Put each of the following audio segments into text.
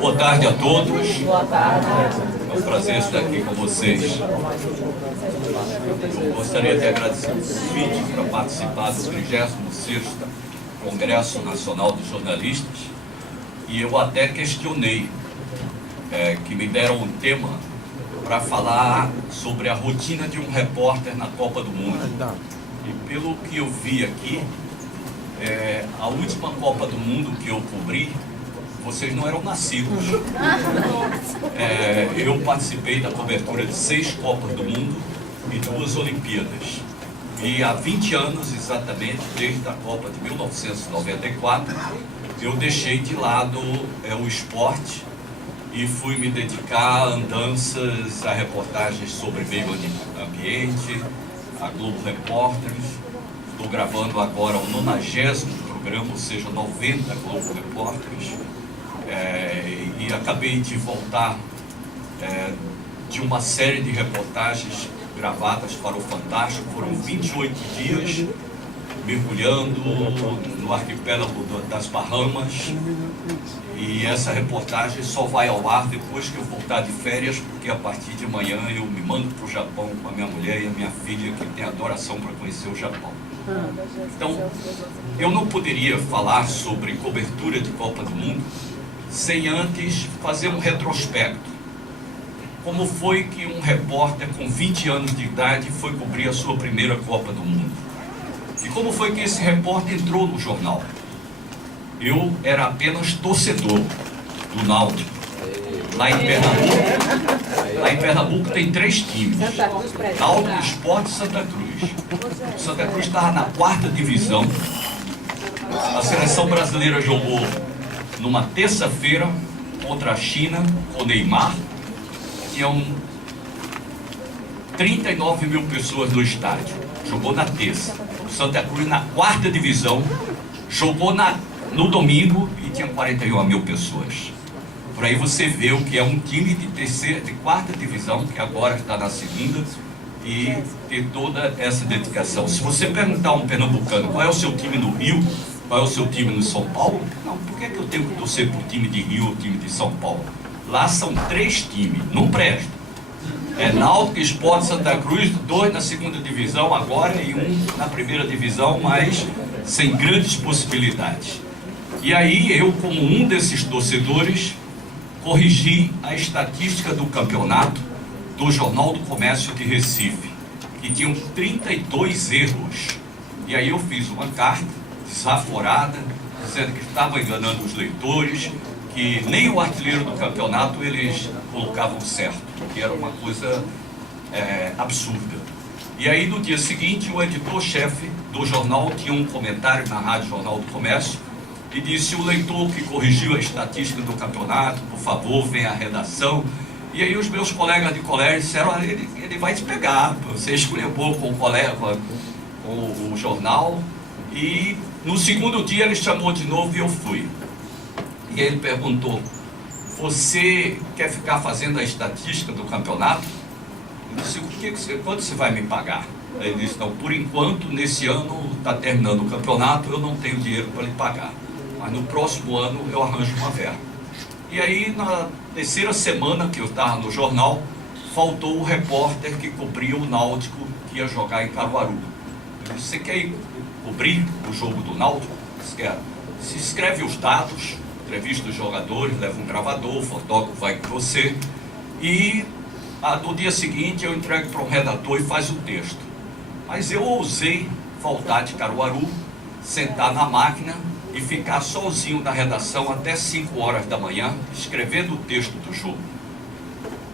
Boa tarde a todos. É um prazer estar aqui com vocês. Eu gostaria de agradecer o convite para participar do 36º Congresso Nacional dos Jornalistas. E eu até questionei que me deram um tema para falar sobre a rotina de um repórter na Copa do Mundo. E pelo que eu vi aqui, a última Copa do Mundo que eu cobri, vocês não eram nascidos. Eu participei da cobertura de 6 Copas do Mundo e 2 Olimpíadas. E há 20 anos, exatamente, desde a Copa de 1994, eu deixei de lado o esporte e fui me dedicar a andanças, a reportagens sobre meio ambiente, a Globo Repórteres. Estou gravando agora o 90º programa, ou seja, 90 Globo Repórteres. E acabei de voltar de uma série de reportagens gravadas para o Fantástico. Foram 28 dias mergulhando no arquipélago das Bahamas, e essa reportagem só vai ao ar depois que eu voltar de férias, porque a partir de amanhã eu me mando para o Japão com a minha mulher e a minha filha, que tem adoração para conhecer o Japão. Então, eu não poderia falar sobre cobertura de Copa do Mundo sem antes fazer um retrospecto. Como foi que um repórter com 20 anos de idade foi cobrir a sua primeira Copa do Mundo? E como foi que esse repórter entrou no jornal? Eu era apenas torcedor do Náutico. Lá em Pernambuco tem 3 times: Náutico, Sport e Santa Cruz. Santa Cruz estava na 4ª divisão. A seleção brasileira jogou numa terça-feira contra a China, com Neymar. Tinham 39 mil pessoas no estádio. Jogou na terça. Santa Cruz, na 4ª divisão, jogou no domingo e tinha 41 mil pessoas. Por aí você vê o que é um time de 4ª divisão, que agora está na 2ª, e ter toda essa dedicação. Se você perguntar a um pernambucano qual é o seu time no Rio, qual é o seu time no São Paulo, não, por que eu tenho que torcer por time de Rio ou time de São Paulo? Lá são 3 times, não presta. Náutico, Sport, Santa Cruz, 2 na 2ª divisão agora e 1 na 1ª divisão, mas sem grandes possibilidades. E aí eu, como um desses torcedores, corrigi a estatística do campeonato do Jornal do Comércio de Recife, que tinham 32 erros. E aí eu fiz uma carta desaforada, dizendo que estava enganando os leitores, que nem o artilheiro do campeonato eles colocavam certo, que era uma coisa absurda. E aí no dia seguinte o editor-chefe do jornal tinha um comentário na Rádio Jornal do Comércio e disse: o leitor que corrigiu a estatística do campeonato, por favor, venha à redação. E aí os meus colegas de colégio disseram: ele vai te pegar, você esculhambou com o colega, com o jornal. E no segundo dia ele chamou de novo e eu fui. E ele perguntou: você quer ficar fazendo a estatística do campeonato? Eu disse: quanto você vai me pagar? Ele disse: não, por enquanto, nesse ano está terminando o campeonato, eu não tenho dinheiro para lhe pagar, mas no próximo ano eu arranjo uma verba. E aí, na 3ª semana que eu estava no jornal, faltou o repórter que cobria o Náutico, que ia jogar em Caruaru. Eu disse: você quer ir cobrir o jogo do Náutico? Se escreve os dados, entrevista os jogadores, leva um gravador, o fotógrafo vai com você, e no dia seguinte eu entrego para um redator e faz o texto. Mas eu ousei voltar de Caruaru, sentar na máquina e ficar sozinho na redação até 5 horas da manhã, escrevendo o texto do jogo.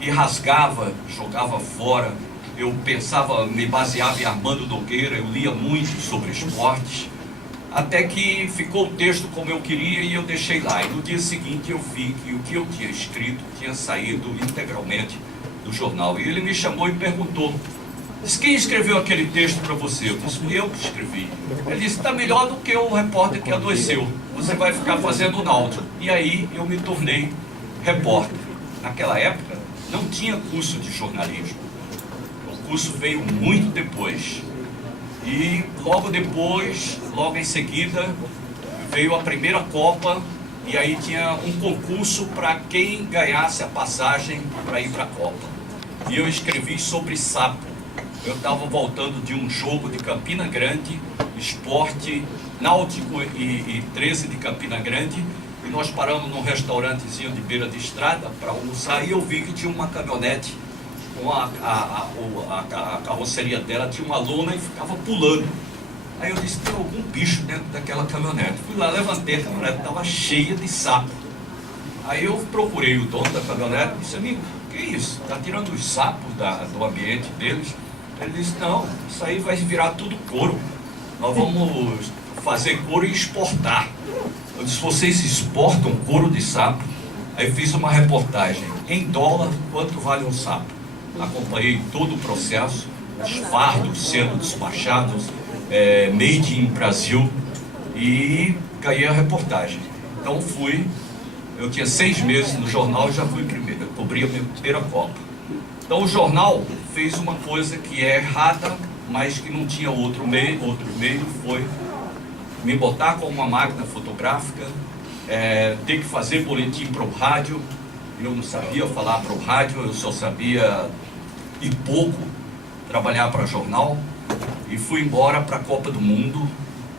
E rasgava, jogava fora, eu pensava, me baseava em Armando Nogueira, eu lia muito sobre esportes, até que ficou o texto como eu queria e eu deixei lá. E no dia seguinte eu vi que o que eu tinha escrito tinha saído integralmente do jornal. E ele me chamou e perguntou: disse: quem escreveu aquele texto para você? Eu disse: eu que escrevi. Ele disse: está melhor do que o repórter que adoeceu, você vai ficar fazendo o Náutico. E aí eu me tornei repórter. Naquela época não tinha curso de jornalismo, o curso veio muito depois. E logo depois, logo em seguida, veio a primeira Copa, e aí tinha um concurso para quem ganhasse a passagem para ir para a Copa. E eu escrevi sobre sapo. Eu estava voltando de um jogo de Campina Grande, Esporte Náutico e 13 de Campina Grande, e nós paramos num restaurantezinho de beira de estrada para almoçar, e eu vi que tinha uma caminhonete com a carroceria dela, tinha uma lona e ficava pulando. Aí eu disse, tem algum bicho dentro daquela caminhonete. Fui lá, levantei, a caminhonete estava cheia de sapo. Aí eu procurei o dono da caminhonete e disse, amigo, que isso? Está tirando os sapos do ambiente deles? Ele disse, não, isso aí vai virar tudo couro. Nós vamos fazer couro e exportar. Eu disse, vocês exportam couro de sapo? Aí fiz uma reportagem, em dólar, quanto vale um sapo? Acompanhei todo o processo, os fardos sendo despachados, made in Brasil, e ganhei a reportagem. Então eu tinha 6 meses no jornal e já fui primeiro, eu cobri a minha primeira Copa. Então o jornal fez uma coisa que é errada, mas que não tinha outro meio foi me botar com uma máquina fotográfica, ter que fazer boletim para o rádio. Eu não sabia falar para o rádio, eu só sabia e pouco trabalhar para jornal, e fui embora para a Copa do Mundo,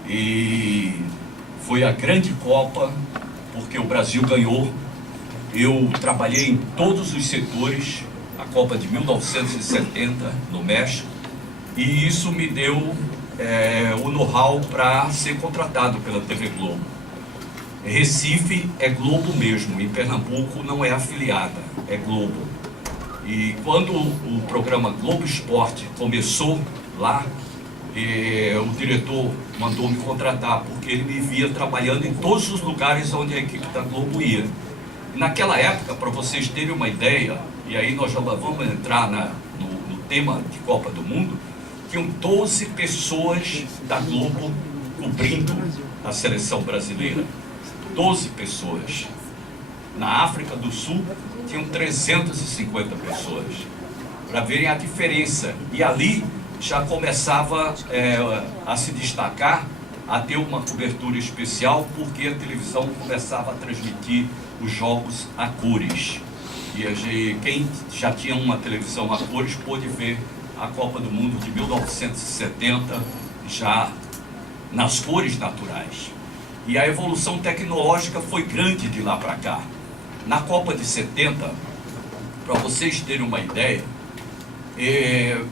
e foi a grande Copa, porque o Brasil ganhou. Eu trabalhei em todos os setores, a Copa de 1970 no México, e isso me deu o know-how para ser contratado pela TV Globo. Recife é Globo mesmo, em Pernambuco não é afiliada, é Globo. E quando o programa Globo Esporte começou lá, o diretor mandou me contratar, porque ele me via trabalhando em todos os lugares onde a equipe da Globo ia. E naquela época, para vocês terem uma ideia, e aí nós já vamos entrar no tema de Copa do Mundo, tinham 12 pessoas da Globo cobrindo a seleção brasileira. 12 pessoas. Na África do Sul, tinham 350 pessoas. Para verem a diferença. E ali já começava a se destacar, a ter uma cobertura especial, porque a televisão começava a transmitir os jogos a cores. E quem já tinha uma televisão a cores pôde ver a Copa do Mundo de 1970 já nas cores naturais. E a evolução tecnológica foi grande de lá para cá. Na Copa de 70, para vocês terem uma ideia,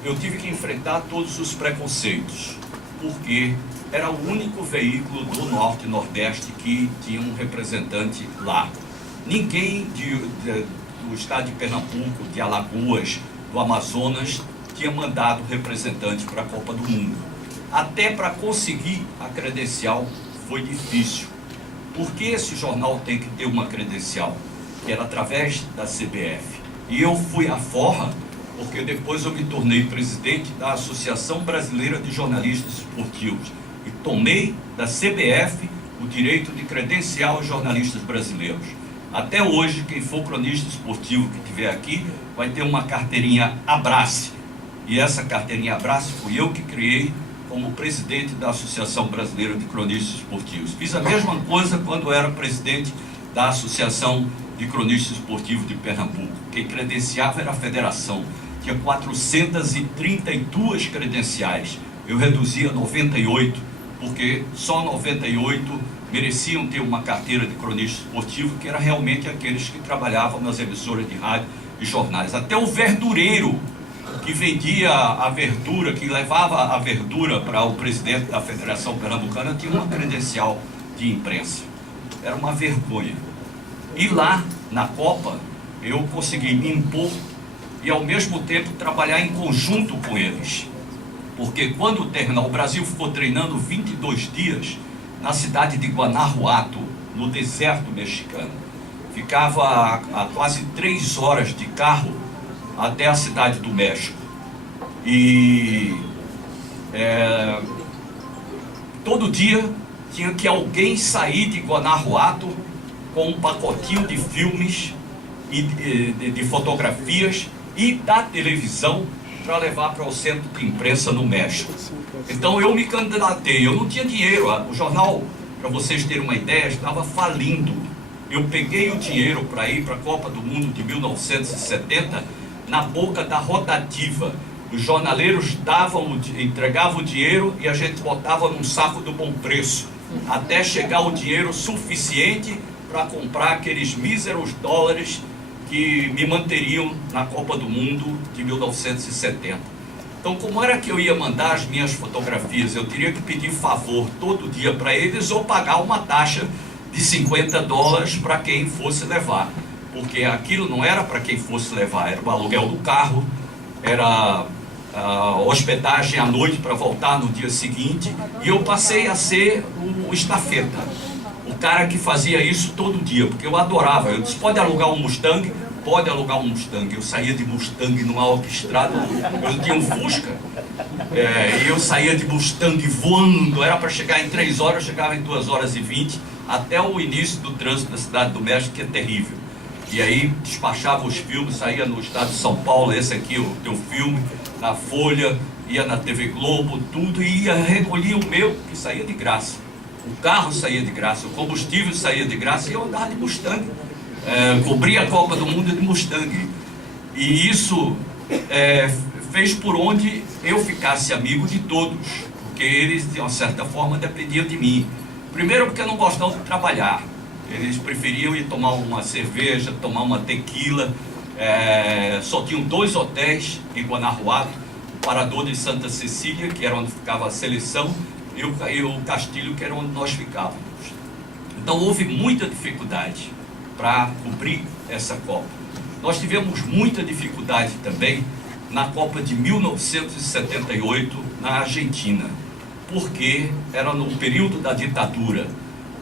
eu tive que enfrentar todos os preconceitos, porque era o único veículo do Norte e Nordeste que tinha um representante lá. Ninguém do estado de Pernambuco, de Alagoas, do Amazonas, tinha mandado representante para a Copa do Mundo. Até para conseguir a credencial foi difícil. Por que esse jornal tem que ter uma credencial? Que era através da CBF. E eu fui à forra, porque depois eu me tornei presidente da Associação Brasileira de Jornalistas Esportivos. E tomei da CBF o direito de credenciar os jornalistas brasileiros. Até hoje, quem for cronista esportivo que estiver aqui, vai ter uma carteirinha Abrace. E essa carteirinha Abrace fui eu que criei como presidente da Associação Brasileira de Cronistas Esportivos. Fiz a mesma coisa quando era presidente da Associação de Cronistas Esportivos de Pernambuco. Quem credenciava era a federação. Tinha 432 credenciais. Eu reduzi a 98, porque só 98 mereciam ter uma carteira de cronista esportivo, que era realmente aqueles que trabalhavam nas emissoras de rádio e jornais. Até o verdureiro, que vendia a verdura, que levava a verdura para o presidente da Federação Pernambucana, tinha uma credencial de imprensa. Era uma vergonha. E lá, na Copa, eu consegui me impor e, ao mesmo tempo, trabalhar em conjunto com eles. Porque quando terminou, o Brasil ficou treinando 22 dias na cidade de Guanajuato, no deserto mexicano. Ficava a quase 3 horas de carro até a cidade do México. E todo dia tinha que alguém sair de Guanajuato com um pacotinho de filmes e de fotografias e da televisão para levar para o centro de imprensa no México. Então eu me candidatei, eu não tinha dinheiro, o jornal, para vocês terem uma ideia, estava falindo. Eu peguei o dinheiro para ir para a Copa do Mundo de 1970 na boca da rotativa. Os jornaleiros entregavam o dinheiro e a gente botava num saco do bom preço, até chegar o dinheiro suficiente para comprar aqueles míseros dólares que me manteriam na Copa do Mundo de 1970. Então, como era que eu ia mandar as minhas fotografias? Eu teria que pedir favor todo dia para eles ou pagar uma taxa de 50 dólares para quem fosse levar. Porque aquilo não era para quem fosse levar, era o aluguel do carro, era a hospedagem à noite para voltar no dia seguinte. E eu passei a ser o estafeta, o cara que fazia isso todo dia, porque eu adorava. Eu disse, pode alugar um Mustang? Pode alugar um Mustang. Eu saía de Mustang numa autoestrada, eu tinha um Fusca, e eu saía de Mustang voando, era para chegar em 3 horas, eu chegava em 2 horas e 20, até o início do trânsito da cidade do México, que é terrível. E aí despachava os filmes, saía no estado de São Paulo, esse aqui, o teu filme, na Folha, ia na TV Globo, tudo, e ia recolher o meu, que saía de graça. O carro saía de graça, o combustível saía de graça, e eu andava de Mustang. Cobria a Copa do Mundo de Mustang. E isso fez por onde eu ficasse amigo de todos, porque eles, de uma certa forma, dependiam de mim. Primeiro porque eu não gostava de trabalhar. Eles preferiam ir tomar uma cerveja, tomar uma tequila. Só tinham 2 hotéis em Guanajuato, o Parador de Santa Cecília, que era onde ficava a seleção, e o Castilho, que era onde nós ficávamos. Então houve muita dificuldade para cobrir essa Copa. Nós tivemos muita dificuldade também na Copa de 1978 na Argentina, porque era no período da ditadura.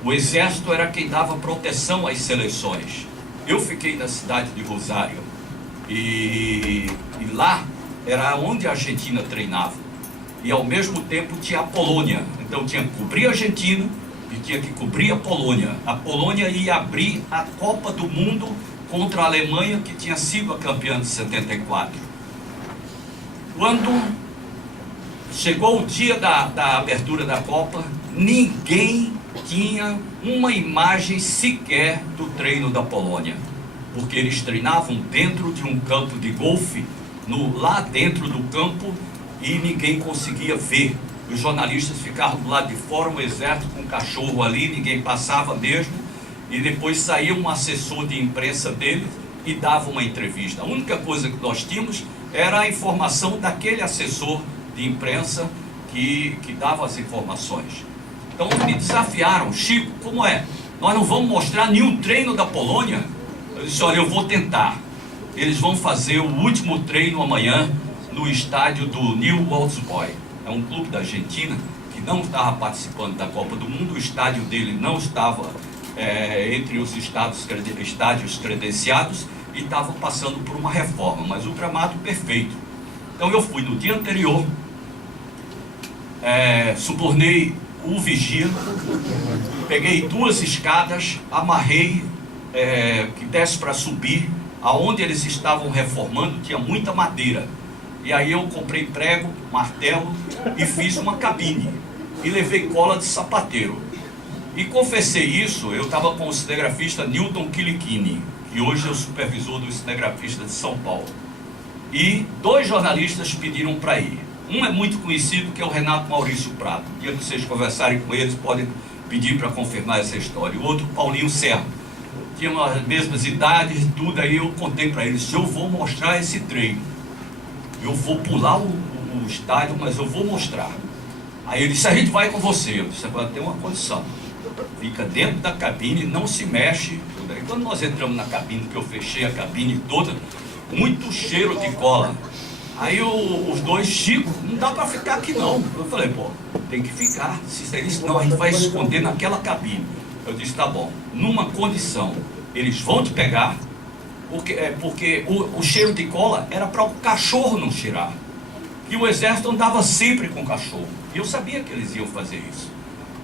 O exército era quem dava proteção às seleções. Eu fiquei na cidade de Rosário e lá era onde a Argentina treinava, e ao mesmo tempo tinha a Polônia. Então tinha que cobrir a Argentina e tinha que cobrir a Polônia. A Polônia ia abrir a Copa do Mundo contra a Alemanha, que tinha sido a campeã de 74. Quando chegou o dia da abertura da Copa, ninguém tinha uma imagem sequer do treino da Polônia, porque eles treinavam dentro de um campo de golfe, lá dentro do campo, e ninguém conseguia ver. Os jornalistas ficavam do lado de fora, o exército com um cachorro ali, ninguém passava mesmo, e depois saía um assessor de imprensa deles e dava uma entrevista. A única coisa que nós tínhamos era a informação daquele assessor de imprensa que dava as informações. Então me desafiaram, Chico, como é? Nós não vamos mostrar nenhum treino da Polônia? Eu disse, olha, eu vou tentar. Eles vão fazer o último treino amanhã no estádio do Newell's Old Boys. É um clube da Argentina que não estava participando da Copa do Mundo, o estádio dele não estava entre os estádios credenciados e estavam passando por uma reforma, mas o gramado perfeito. Então eu fui no dia anterior, subornei o vigia, peguei 2 escadas, amarrei, que desse para subir, aonde eles estavam reformando tinha muita madeira. E aí eu comprei prego, martelo e fiz uma cabine. E levei cola de sapateiro. E confessei isso, eu estava com o cinegrafista Newton Kilichini, que hoje é o supervisor dos cinegrafistas de São Paulo. E 2 jornalistas pediram para ir. Um é muito conhecido, que é o Renato Maurício Prado. O dia que vocês conversarem com eles, podem pedir para confirmar essa história. O outro, Paulinho Serra. Tinham as mesmas idades, tudo. Aí eu contei para eles, eu vou mostrar esse treino. Eu vou pular o estádio, mas eu vou mostrar. Aí ele disse, a gente vai com você. Eu disse, agora tem uma condição. Fica dentro da cabine, não se mexe. Aí quando nós entramos na cabine, que eu fechei a cabine toda, muito cheiro de cola. Aí os 2, Chico, não dá para ficar aqui não. Eu falei, pô, tem que ficar. Se ele disse, não, a gente vai esconder naquela cabine. Eu disse, tá bom, numa condição, eles vão te pegar, porque o cheiro de cola era para o cachorro não cheirar. E o exército andava sempre com cachorro. E eu sabia que eles iam fazer isso.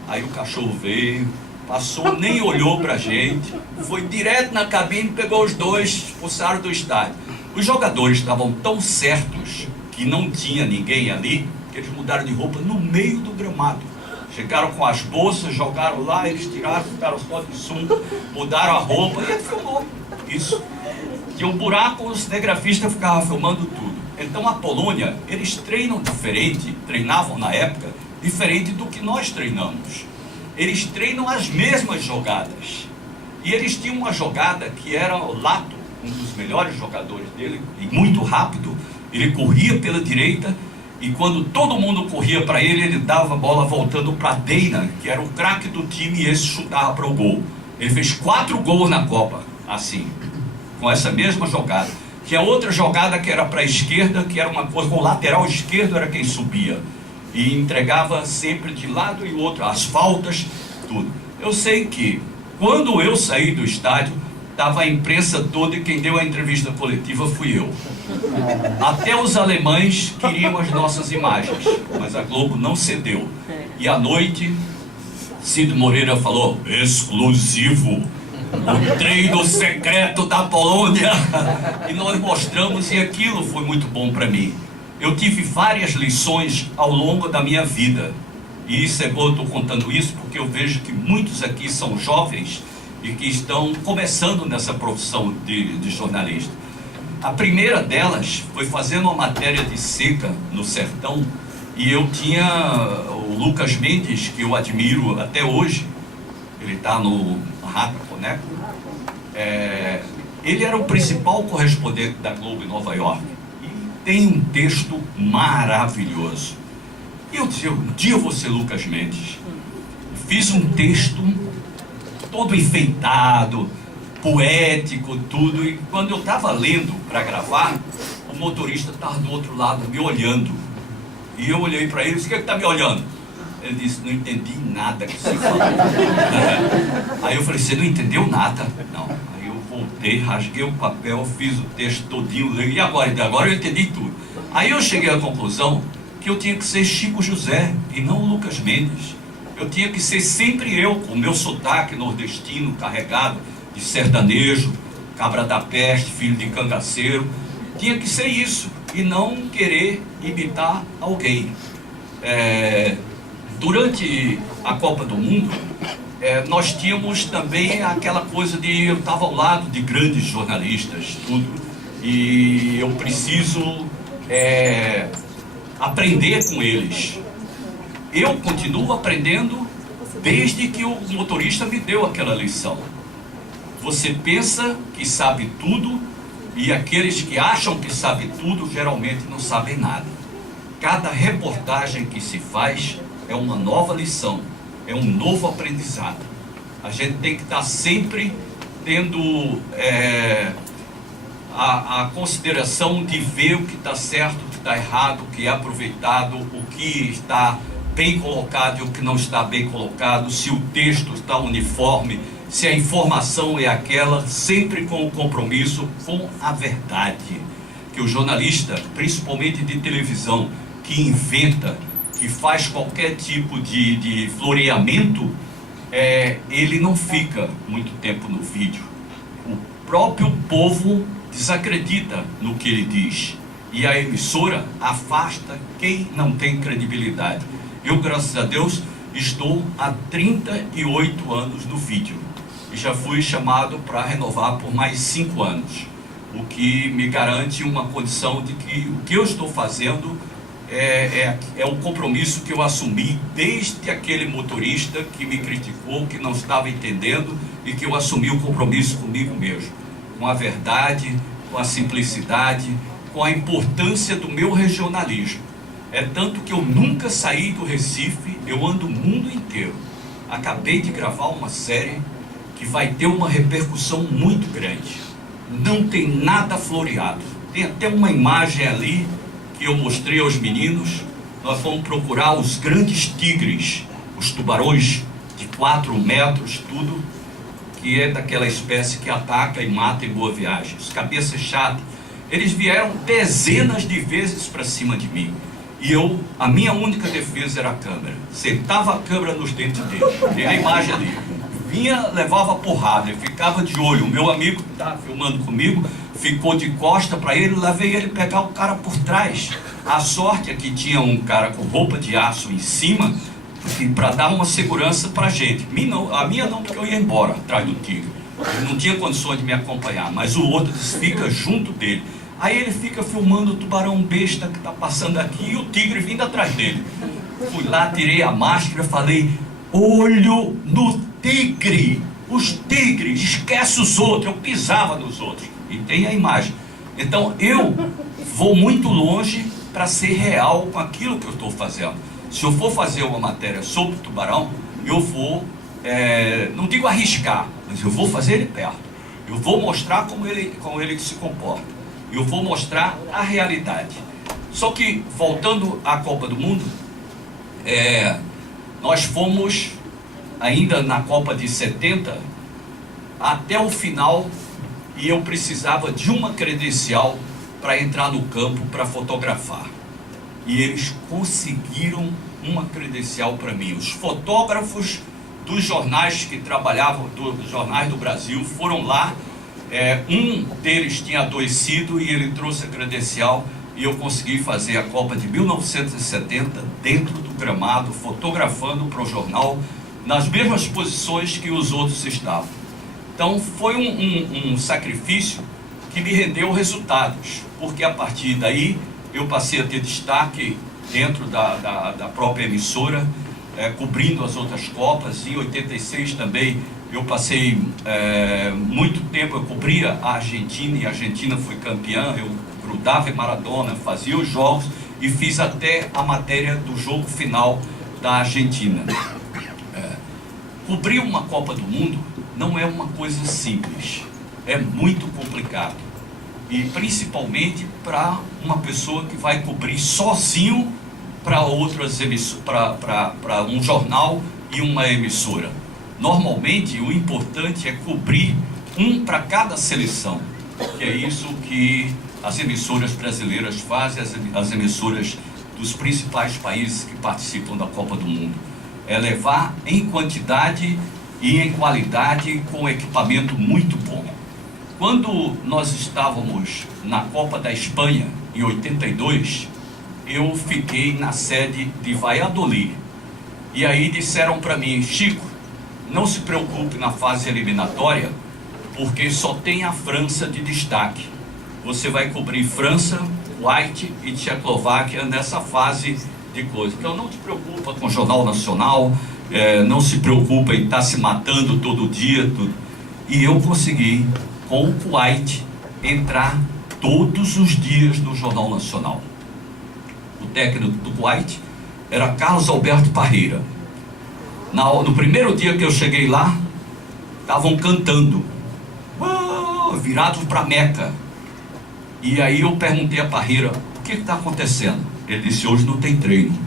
Aí o cachorro veio, passou, nem olhou pra gente, foi direto na cabine, pegou os 2, expulsaram do estádio. Os jogadores estavam tão certos que não tinha ninguém ali, que eles mudaram de roupa no meio do gramado. Chegaram com as bolsas, jogaram lá, eles tiraram, ficaram só de sunga, mudaram a roupa e ele filmou isso. Tinha um buraco, os cinegrafistas ficavam filmando tudo. Então a Polônia, eles treinam diferente, treinavam na época, diferente do que nós treinamos. Eles treinam as mesmas jogadas. E eles tinham uma jogada que era o Lato, um dos melhores jogadores dele, e muito rápido. Ele corria pela direita e quando todo mundo corria para ele, ele dava a bola voltando para Dana, que era o craque do time, e esse chutava para o gol. Ele fez 4 gols na Copa, assim, com essa mesma jogada. Tinha outra jogada que era para a esquerda, que era uma coisa, o lateral esquerdo era quem subia. E entregava sempre de lado e outro, as faltas, tudo. Eu sei que, quando eu saí do estádio, estava a imprensa toda e quem deu a entrevista coletiva fui eu. Até os alemães queriam as nossas imagens, mas a Globo não cedeu. E à noite, Cid Moreira falou, exclusivo, o treino secreto da Polônia. E nós mostramos e aquilo foi muito bom para mim. Eu tive várias lições ao longo da minha vida. E isso eu estou contando isso porque eu vejo que muitos aqui são jovens e que estão começando nessa profissão de jornalista. A primeira delas foi fazendo uma matéria de seca no sertão, e eu tinha o Lucas Mendes, que eu admiro até hoje, ele está no Rádio Coneco, ele era o principal correspondente da Globo em Nova York, e tem um texto maravilhoso. E eu disse, um dia eu vou ser Lucas Mendes. Fiz um texto todo enfeitado, poético, tudo, e quando eu estava lendo para gravar, o motorista estava do outro lado me olhando, e eu olhei para ele e disse, o que está me olhando? Ele disse, não entendi nada que você falou. Aí eu falei, você não entendeu nada? Não. Aí eu voltei, rasguei o papel, fiz o texto todinho, e agora eu entendi tudo. Aí eu cheguei à conclusão que eu tinha que ser Chico José e não Lucas Mendes. Eu tinha que ser sempre eu, com o meu sotaque nordestino carregado de sertanejo, cabra da peste, filho de cangaceiro. Tinha que ser isso e não querer imitar alguém. Durante a Copa do Mundo, nós tínhamos também aquela coisa de eu estava ao lado de grandes jornalistas, tudo, e eu preciso aprender com eles. Eu continuo aprendendo desde que o motorista me deu aquela lição. Você pensa que sabe tudo e aqueles que acham que sabem tudo geralmente não sabem nada. Cada reportagem que se faz é uma nova lição, é um novo aprendizado. A gente tem que estar sempre tendo a consideração de ver o que está certo, o que está errado, o que é aproveitado, o que está bem colocado e o que não está bem colocado, se o texto está uniforme, se a informação é aquela, sempre com o compromisso com a verdade. Que o jornalista, principalmente de televisão, que inventa, que faz qualquer tipo de floreamento, ele não fica muito tempo no vídeo. O próprio povo desacredita no que ele diz. E a emissora afasta quem não tem credibilidade. Eu, graças a Deus, estou há 38 anos no vídeo. E já fui chamado para renovar por mais 5 anos. O que me garante uma condição de que o que eu estou fazendo é o compromisso que eu assumi desde aquele motorista que me criticou, que não estava entendendo, e que eu assumi o compromisso comigo mesmo. Com a verdade, com a simplicidade, com a importância do meu regionalismo. É tanto que eu nunca saí do Recife, eu ando o mundo inteiro. Acabei de gravar uma série que vai ter uma repercussão muito grande. Não tem nada floreado. Tem até uma imagem ali que eu mostrei aos meninos. Nós vamos procurar os grandes tigres, os tubarões de 4 metros, tudo, que é daquela espécie que ataca e mata em Boa Viagem. Os cabeças chatas. Eles vieram dezenas de vezes para cima de mim. E a minha única defesa era a câmera. Sentava a câmera nos dentes dele. Tem a imagem ali. Vinha, levava porrada, eu ficava de olho. O meu amigo que estava filmando comigo ficou de costa para ele, lá veio ele pegar o cara por trás. A sorte é que tinha um cara com roupa de aço em cima, para dar uma segurança para a gente. A minha não, porque eu ia embora atrás do tigre. Ele não tinha condições de me acompanhar, mas o outro fica junto dele. Aí ele fica filmando o tubarão besta que está passando aqui e o tigre vindo atrás dele. Fui lá, tirei a máscara, falei: olho no tigre. Os tigres, esquece os outros. Eu pisava nos outros. E tem a imagem. Então eu vou muito longe para ser real com aquilo que eu estou fazendo. Se eu for fazer uma matéria sobre o tubarão, eu vou, não digo arriscar, mas eu vou fazer ele perto. Eu vou mostrar como ele se comporta. Eu vou mostrar a realidade. Só que, voltando à Copa do Mundo, nós fomos, ainda na Copa de 70, até o final, e eu precisava de uma credencial para entrar no campo para fotografar. E eles conseguiram uma credencial para mim. Os fotógrafos dos jornais que trabalhavam, dos jornais do Brasil, foram lá. Um deles tinha adoecido e ele trouxe a credencial e eu consegui fazer a Copa de 1970 dentro do gramado, fotografando para o jornal nas mesmas posições que os outros estavam. Então foi um sacrifício que me rendeu resultados, porque a partir daí eu passei a ter destaque dentro da própria emissora, cobrindo as outras Copas. Em 86 também eu passei muito tempo, eu cobria a Argentina e a Argentina foi campeã. Eu grudava em Maradona, fazia os jogos e fiz até a matéria do jogo final da Argentina. Cobrir uma Copa do Mundo não é uma coisa simples, é muito complicado. E principalmente para uma pessoa que vai cobrir sozinho para outras para um jornal e uma emissora. Normalmente o importante é cobrir um para cada seleção, que é isso que as emissoras brasileiras fazem, as emissoras dos principais países que participam da Copa do Mundo. É levar em quantidade e em qualidade com equipamento muito bom. Quando nós estávamos na Copa da Espanha, em 82, eu fiquei na sede de Valladolid. E aí disseram para mim: Chico, não se preocupe na fase eliminatória, porque só tem a França de destaque. Você vai cobrir França, Kuwait e Tchecoslováquia nessa fase de coisa. Então não te preocupa com o Jornal Nacional, não se preocupa em estar se matando todo dia. E eu consegui, com o Kuwait, entrar todos os dias no Jornal Nacional. O técnico do Kuwait era Carlos Alberto Parreira. No primeiro dia que eu cheguei lá, estavam cantando, virados para Meca. E aí eu perguntei a Parreira: o que está acontecendo? Ele disse: hoje não tem treino.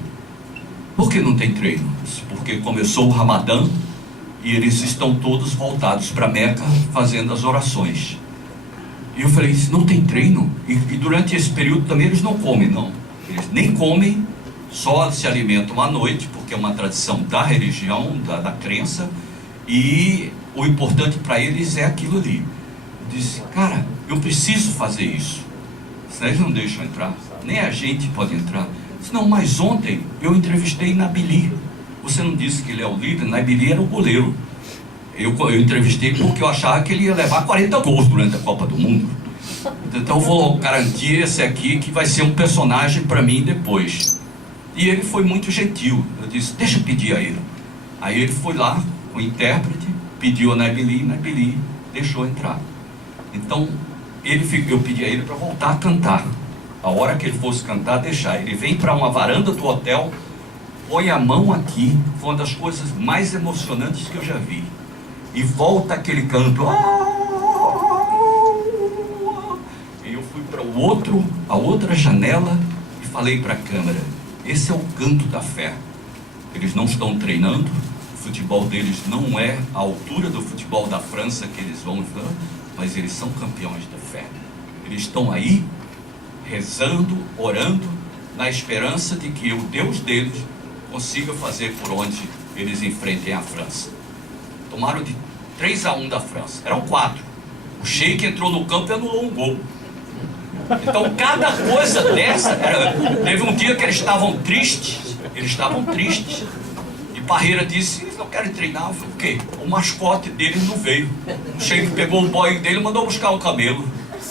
Por que não tem treino? Porque começou o Ramadã e eles estão todos voltados para Meca fazendo as orações. E eu falei: não tem treino? E durante esse período também eles não comem, não. Eles nem comem, só se alimentam à noite, porque é uma tradição da religião, da crença, e o importante para eles é aquilo ali. Eu disse: cara, eu preciso fazer isso. Senão eles não deixam entrar, nem a gente pode entrar. Eu disse: não, mas ontem eu entrevistei Nabili. Você não disse que ele é o líder? Nabili era o goleiro. Eu entrevistei porque eu achava que ele ia levar 40 gols durante a Copa do Mundo. Então eu vou garantir esse aqui, que vai ser um personagem para mim depois. E ele foi muito gentil. Eu disse: deixa eu pedir a ele. Aí ele foi lá, o intérprete, pediu a Nabili deixou entrar. Então eu pedi a ele para voltar a cantar. A hora que ele fosse cantar, deixar. Ele vem para uma varanda do hotel, põe a mão aqui, foi uma das coisas mais emocionantes que eu já vi. E volta aquele canto. E eu fui para a outra janela e falei para a câmera: esse é o canto da fé. Eles não estão treinando, o futebol deles não é a altura do futebol da França que eles vão, mas eles são campeões da fé. Eles estão aí rezando, orando, na esperança de que o Deus deles consiga fazer por onde eles enfrentem a França. Tomaram de 3-1 da França. Eram 4. Sheik entrou no campo e anulou um gol. Então cada coisa dessa teve um dia que eles estavam tristes. E Parreira disse: eles não querem treinar. Eu falei: o quê? O mascote deles não veio. O Sheik pegou o boy dele e mandou buscar o camelo.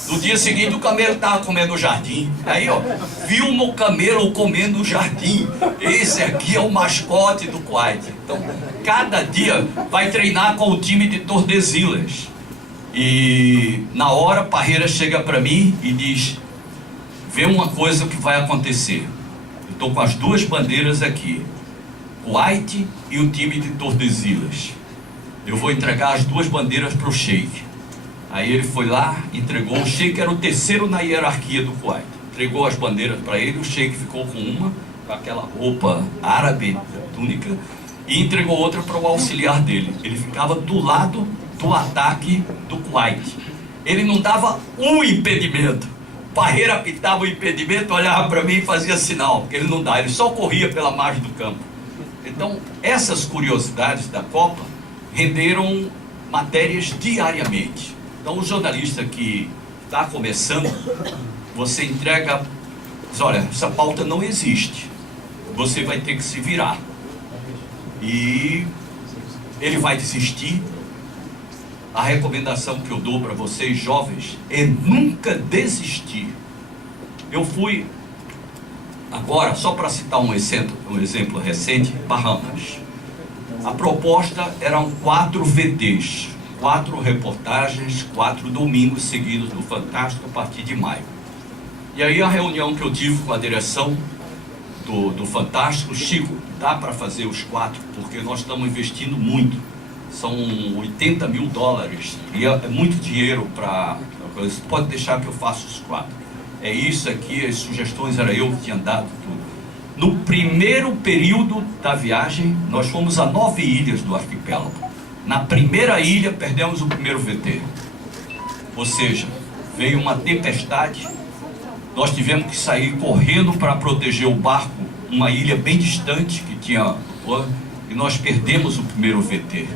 No dia seguinte o camelo estava comendo o jardim. Aí, ó, filma o camelo comendo o jardim. Esse aqui é o mascote do Kuwait. Então, cada dia vai treinar com o time de Tordesilhas. E na hora, Parreira chega para mim e diz: vê uma coisa que vai acontecer. Eu estou com as duas bandeiras aqui, Kuwait e o time de Tordesilhas. Eu vou entregar as duas bandeiras para o Sheik. Aí ele foi lá, entregou. O Sheik era o terceiro na hierarquia do Kuwait. Entregou as bandeiras para ele. O Sheik ficou com uma, com aquela roupa árabe, túnica, e entregou outra para o auxiliar dele. Ele ficava do lado do ataque do Kuwait. Ele não dava um impedimento. Parreira apitava o impedimento, olhava para mim e fazia sinal, porque ele não dá, ele só corria pela margem do campo. Então, essas curiosidades da Copa renderam matérias diariamente. Então, o jornalista que está começando, você entrega, diz: olha, essa pauta não existe, você vai ter que se virar. E ele vai desistir. A recomendação que eu dou para vocês jovens é nunca desistir. Eu fui agora, só para citar um exemplo recente, Bahamas. A proposta eram 4 VTs, 4 reportagens, 4 domingos seguidos do Fantástico a partir de maio. E aí a reunião que eu tive com a direção do Fantástico: Chico, dá para fazer os 4, porque nós estamos investindo muito. São 80 mil dólares, e é muito dinheiro para coisa. Pode deixar que eu faça os 4. É isso aqui, as sugestões era eu que tinha dado tudo. No primeiro período da viagem, nós fomos a 9 ilhas do arquipélago. Na primeira ilha, perdemos o primeiro VT. Ou seja, veio uma tempestade, nós tivemos que sair correndo para proteger o barco, uma ilha bem distante que tinha, e nós perdemos o primeiro VT.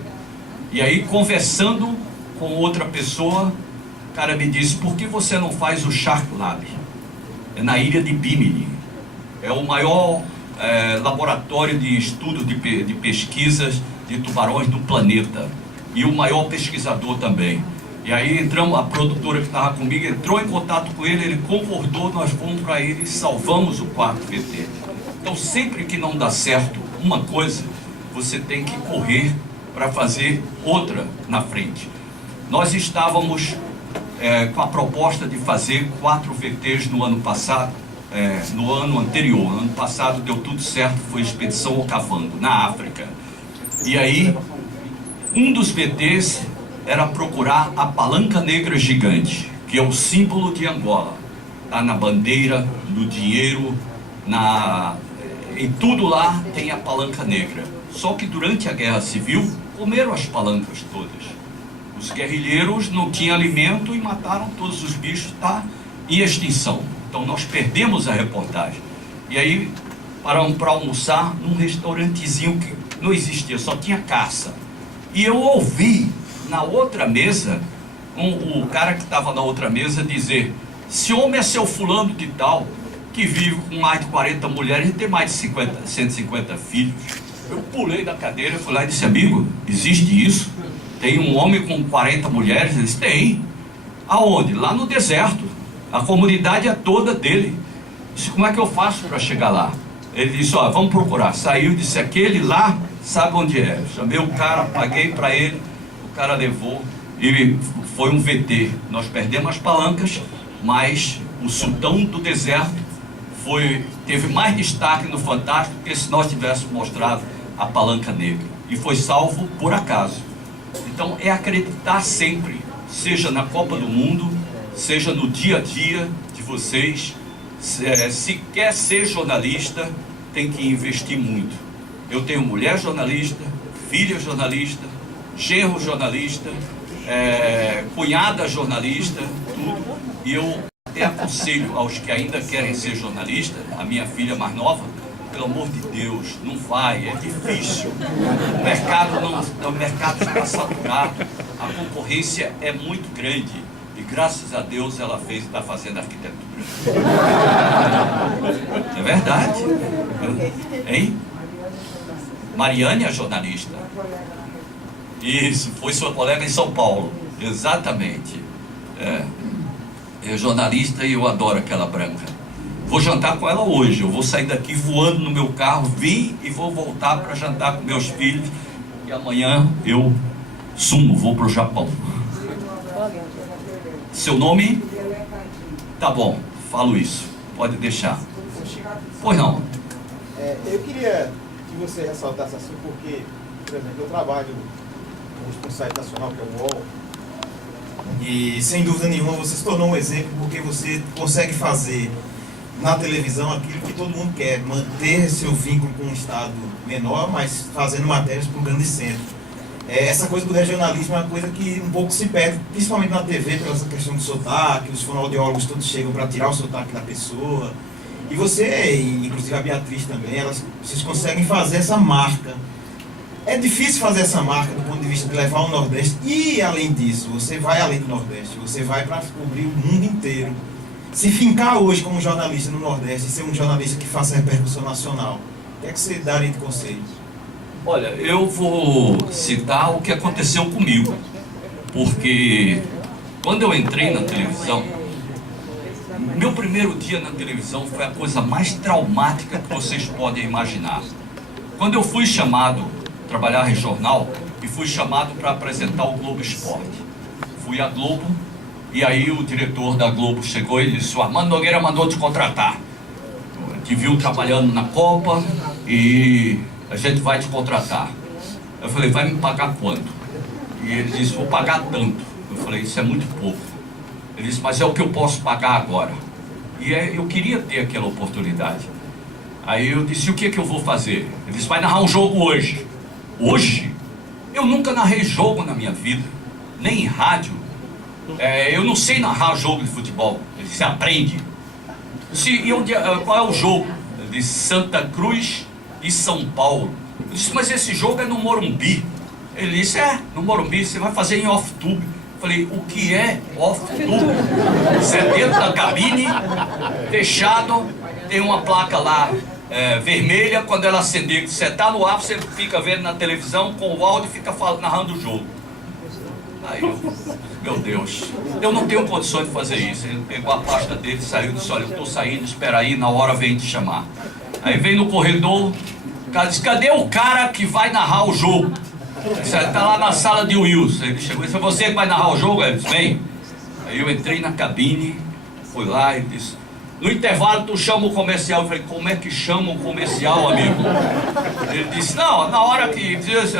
E aí, conversando com outra pessoa, o cara me disse: por que você não faz o Shark Lab? É na ilha de Bimini. É o maior laboratório de estudo de pesquisas de tubarões do planeta. E o maior pesquisador também. E aí entramos, a produtora que estava comigo entrou em contato com ele, ele concordou, nós fomos para ele e salvamos o 4 VT. Então, sempre que não dá certo uma coisa, você tem que correr para fazer outra na frente. Nós estávamos com a proposta de fazer 4 VTs no ano passado, no ano anterior. No ano passado deu tudo certo, foi a Expedição Okavango, na África. E aí, um dos VTs era procurar a palanca negra gigante, que é o símbolo de Angola. Está na bandeira, no dinheiro, em tudo lá tem a palanca negra. Só que durante a Guerra Civil, comeram as palancas todas. Os guerrilheiros não tinham alimento e mataram todos os bichos, está em extinção. Então nós perdemos a reportagem. E aí paramos para almoçar num restaurantezinho que não existia, só tinha caça. E eu ouvi na outra mesa, o cara que estava na outra mesa dizer: esse homem é seu fulano de tal, que vive com mais de 40 mulheres e tem mais de 150 filhos. Eu pulei da cadeira e fui lá e disse: amigo, existe isso? Tem um homem com 40 mulheres? Ele disse: tem. Aonde? Lá no deserto. A comunidade é toda dele. Eu disse: como é que eu faço para chegar lá? Ele disse: ó, vamos procurar. Saiu e disse: aquele lá sabe onde é. Chamei o cara, paguei para ele, o cara levou e foi um VT. Nós perdemos as palancas, mas o sultão do deserto teve mais destaque no Fantástico que se nós tivéssemos mostrado a palanca negra. E foi salvo por acaso. Então é acreditar sempre, seja na Copa do Mundo, seja no dia a dia de vocês. Se quer ser jornalista, tem que investir muito. Eu tenho mulher jornalista, filha jornalista, genro jornalista, cunhada jornalista, tudo. E eu até aconselho aos que ainda querem ser jornalista, a minha filha mais nova: pelo amor de Deus, não vai, é difícil. O mercado está saturado, a concorrência é muito grande. graças a Deus ela fez e está fazendo arquitetura. É verdade. Hein? Mariane é jornalista. Isso, foi sua colega em São Paulo. Exatamente. É jornalista e eu adoro aquela branca. Vou jantar com ela hoje. Eu vou sair daqui voando no meu carro, vim e vou voltar para jantar com meus filhos. E amanhã eu sumo, vou para o Japão. Seu nome? Tá bom, falo isso. Pode deixar. Pois não. Eu queria que você ressaltasse assim, porque, por exemplo, eu trabalho no site nacional, que é o UOL, e sem dúvida nenhuma você se tornou um exemplo porque você consegue fazer na televisão aquilo que todo mundo quer, manter seu vínculo com um estado menor, mas fazendo matérias para um grande centro. Essa coisa do regionalismo é uma coisa que um pouco se perde, principalmente na TV, pela essa questão do sotaque, os fonoaudiólogos todos chegam para tirar o sotaque da pessoa. E você, e inclusive a Beatriz também, vocês conseguem fazer essa marca. É difícil fazer essa marca do ponto de vista de levar o Nordeste, e além disso, você vai além do Nordeste, você vai para cobrir o mundo inteiro. Se fincar hoje como jornalista no Nordeste e ser um jornalista que faça repercussão nacional, o que é que você daria de conselho? Olha, eu vou citar o que aconteceu comigo, porque quando eu entrei na televisão, meu primeiro dia na televisão foi a coisa mais traumática que vocês podem imaginar. Quando eu fui chamado a trabalhar em jornal e fui chamado para apresentar o Globo Esporte, fui à Globo e aí o diretor da Globo chegou e disse: o Armando Nogueira mandou te contratar, te viu trabalhando na Copa e a gente vai te contratar. Eu falei: vai me pagar quanto? E ele disse: vou pagar tanto. Eu falei: isso é muito pouco. Ele disse: mas é o que eu posso pagar agora. E eu queria ter aquela oportunidade. Aí eu disse: o que é que eu vou fazer? Ele disse: vai narrar um jogo hoje. Hoje? Eu nunca narrei jogo na minha vida, nem em rádio. Eu não sei narrar jogo de futebol. Ele disse: aprende. Qual é o jogo? Ele disse: Santa Cruz e São Paulo. Eu disse: mas esse jogo é no Morumbi. Ele disse: no Morumbi, você vai fazer em off-tube. Eu falei: o que é off-tube? Você é dentro da cabine, fechado, tem uma placa lá vermelha, quando ela acender, você está no ar, você fica vendo na televisão com o áudio e fica narrando o jogo. Aí meu Deus, eu não tenho condições de fazer isso. Ele pegou a pasta dele, saiu e disse: olha, eu estou saindo, espera aí, na hora vem te chamar. Aí vem no corredor, o cara disse: cadê o cara que vai narrar o jogo? Está lá na sala de Wilson. Ele chegou e disse: é você que vai narrar o jogo? Ele disse: vem. Aí eu entrei na cabine, fui lá e disse: no intervalo tu chama o comercial. Eu falei: como é que chama o comercial, amigo? Ele disse: não, na hora que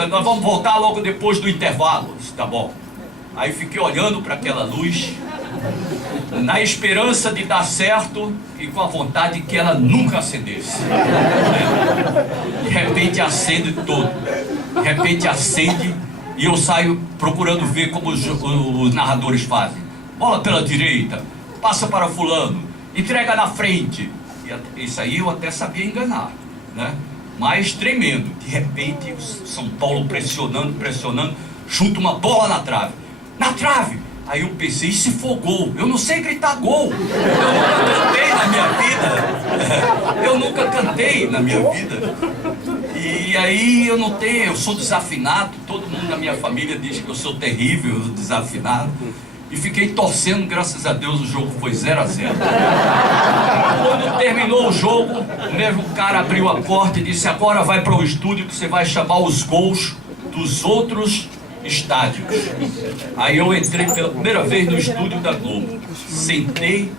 nós vamos voltar logo depois do intervalo. Eu disse: tá bom. Aí fiquei olhando para aquela luz, na esperança de dar certo e com a vontade que ela nunca acendesse. De repente acende todo. De repente acende e eu saio procurando ver como os narradores fazem. Bola pela direita, passa para fulano, entrega na frente. E isso aí eu até sabia enganar, né? Mas tremendo. De repente o São Paulo pressionando, chuta uma bola na trave. Na trave! Aí eu pensei: e se for gol? Eu não sei gritar gol. Eu nunca cantei na minha vida. E aí eu sou desafinado. Todo mundo na minha família diz que eu sou terrível, desafinado. E fiquei torcendo, graças a Deus o jogo foi 0 a 0. Quando terminou o jogo, o mesmo cara abriu a porta e disse: agora vai para o estúdio que você vai chamar os gols dos outros estádios. Aí eu entrei pela primeira vez no estúdio da Globo, sentei,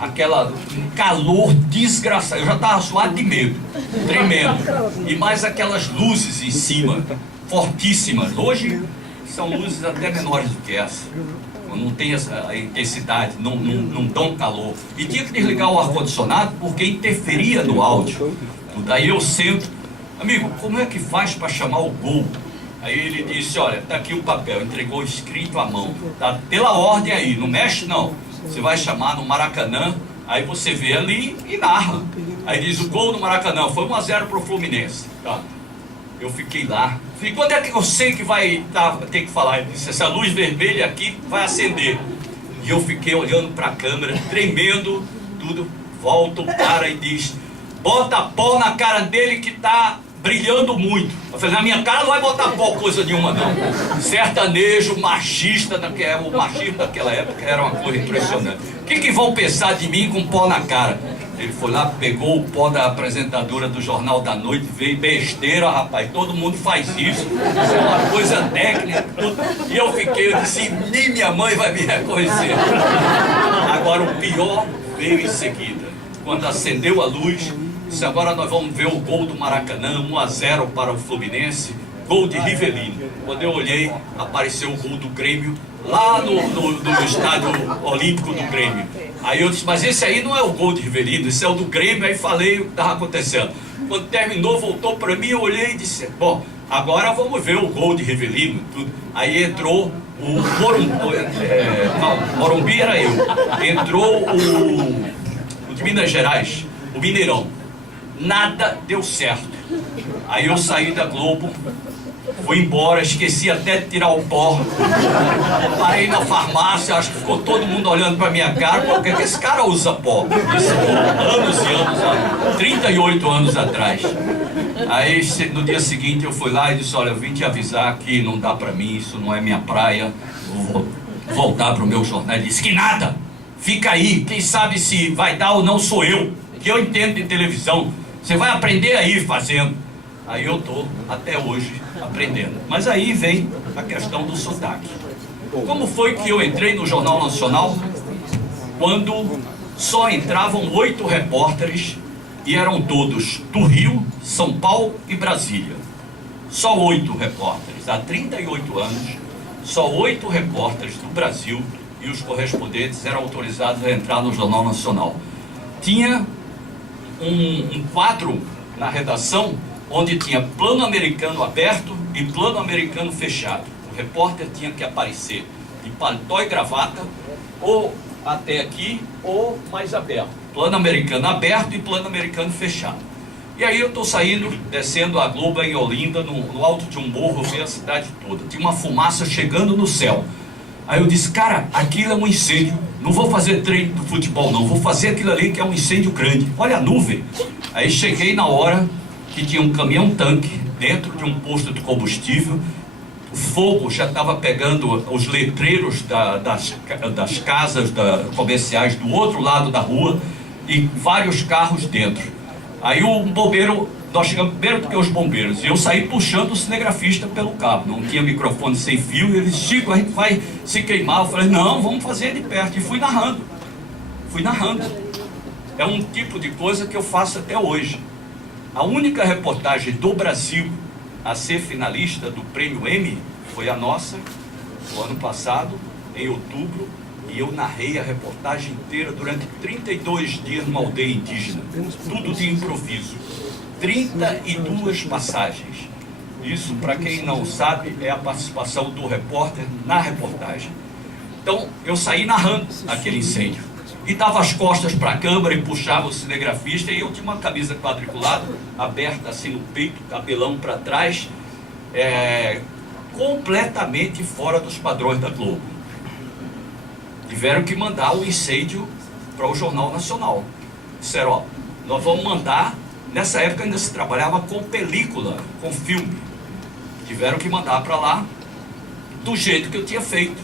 um calor desgraçado, eu já estava suado de medo, tremendo, e mais aquelas luzes em cima, fortíssimas. Hoje são luzes até menores do que essa, não tem essa intensidade, não dão calor, e tinha que desligar o ar-condicionado porque interferia no áudio. Daí eu sento: amigo, como é que faz para chamar o gol? Aí ele disse: olha, tá aqui o papel, entregou escrito à mão, tá pela ordem aí, não mexe não, você vai chamar no Maracanã, aí você vê ali e narra. Aí diz: o gol do Maracanã foi 1 a 0 pro Fluminense, tá? Eu fiquei lá, falei: quando é que eu sei que vai ter que falar? Ele disse: essa luz vermelha aqui vai acender. E eu fiquei olhando para a câmera, tremendo, tudo. Volta o cara e diz: bota pó na cara dele que tá brilhando muito. Eu falei: na minha cara não vai botar pó coisa nenhuma não. Sertanejo, machista, o machismo daquela época era uma coisa impressionante. O que vão pensar de mim com pó na cara? Ele foi lá, pegou o pó da apresentadora do Jornal da Noite, veio besteira, rapaz, todo mundo faz isso, isso é uma coisa técnica, tudo. E eu disse, nem minha mãe vai me reconhecer. Agora o pior veio em seguida, quando acendeu a luz, disse: agora nós vamos ver o gol do Maracanã, 1-0 para o Fluminense, gol de Rivelino. Quando eu olhei, apareceu o gol do Grêmio, lá no estádio olímpico do Grêmio. Aí eu disse: mas esse aí não é o gol de Rivelino, esse é o do Grêmio. Aí falei o que estava acontecendo. Quando terminou, voltou para mim, eu olhei e disse: bom, agora vamos ver o gol de Rivelino. Tudo. Aí entrou o Morumbi era eu. Entrou o de Minas Gerais, o Mineirão. Nada deu certo. Aí eu saí da Globo, fui embora, esqueci até de tirar o pó. Parei na farmácia, acho que ficou todo mundo olhando pra minha cara, porque esse cara usa pó. Isso, anos e anos, 38 anos atrás. Aí no dia seguinte eu fui lá e disse: olha, eu vim te avisar que não dá pra mim, isso não é minha praia, vou voltar pro meu jornal. Ele disse: que nada, fica aí, quem sabe se vai dar ou não sou eu, que eu entendo de televisão, você vai aprender aí fazendo. Aí eu tô até hoje aprendendo. Mas aí vem a questão do sotaque. Como foi que eu entrei no Jornal Nacional? Quando só entravam 8 repórteres e eram todos do Rio, São Paulo e Brasília. Só 8 repórteres. Há 38 anos, só 8 repórteres do Brasil e os correspondentes eram autorizados a entrar no Jornal Nacional. Tinha um quadro na redação onde tinha plano americano aberto e plano americano fechado. O repórter tinha que aparecer de paletó e gravata, ou até aqui, ou mais aberto. Plano americano aberto e plano americano fechado. E aí eu estou saindo, descendo a Globo em Olinda, no alto de um morro, eu vi a cidade toda. Tinha uma fumaça chegando no céu. Aí eu disse: cara, aquilo é um incêndio. Não vou fazer treino do futebol não, vou fazer aquilo ali que é um incêndio grande. Olha a nuvem. Aí cheguei na hora que tinha um caminhão-tanque dentro de um posto de combustível. O fogo já estava pegando os letreiros das casas comerciais do outro lado da rua e vários carros dentro. Aí o bombeiro, nós chegamos primeiro do que os bombeiros, e eu saí puxando o cinegrafista pelo cabo, não tinha microfone sem fio, e eles: Chico, a gente vai se queimar. Eu falei: não, vamos fazer de perto. E fui narrando. É um tipo de coisa que eu faço até hoje. A única reportagem do Brasil a ser finalista do Prêmio Emmy foi a nossa, no ano passado, em outubro, e eu narrei a reportagem inteira durante 32 dias numa aldeia indígena, tudo de improviso, 32 passagens. Isso, para quem não sabe, é a participação do repórter na reportagem. Então, eu saí narrando aquele incêndio e dava as costas para a câmera e puxava o cinegrafista, e eu tinha uma camisa quadriculada, aberta assim no peito, cabelão para trás, completamente fora dos padrões da Globo. Tiveram que mandar o incêndio para o Jornal Nacional. Disseram: ó, nós vamos mandar. Nessa época ainda se trabalhava com película, com filme. Tiveram que mandar para lá do jeito que eu tinha feito,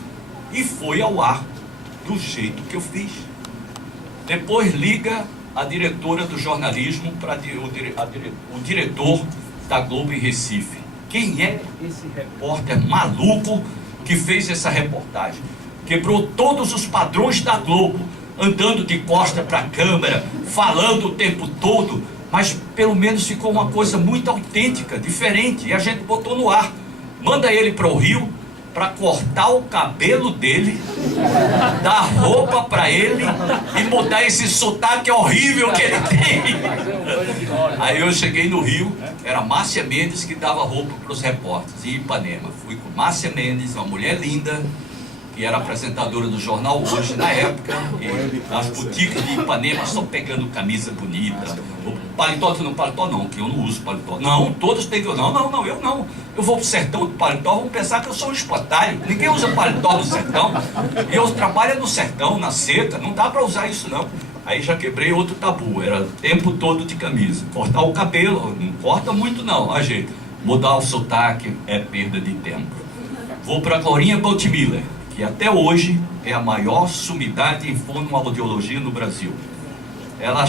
e foi ao ar do jeito que eu fiz. Depois liga a diretora do jornalismo para o diretor da Globo em Recife. Quem é esse repórter maluco que fez essa reportagem? Quebrou todos os padrões da Globo, andando de costa para a câmera, falando o tempo todo, mas pelo menos ficou uma coisa muito autêntica, diferente, e a gente botou no ar. Manda ele para o Rio para cortar o cabelo dele, dar roupa para ele e mudar esse sotaque horrível que ele tem. Aí eu cheguei no Rio, era Márcia Mendes que dava roupa para os repórteres, em Ipanema. Fui com Márcia Mendes, uma mulher linda, que era apresentadora do jornal Hoje na época, e as boutiques de Ipanema só pegando camisa bonita. O paletó, tu não paletó não, que eu não uso paletó. Não, todos têm que... Não, eu não. Eu vou pro sertão de paletó, vão pensar que eu sou um espantalho. Ninguém usa paletó no sertão. E eu trabalho no sertão, na seca, não dá para usar isso não. Aí já quebrei outro tabu, era o tempo todo de camisa. Cortar o cabelo, não corta muito não, a gente. Mudar o sotaque é perda de tempo. Vou para a Glorinha Baltimiller, que até hoje é a maior sumidade em fonoaudiologia no Brasil. Ela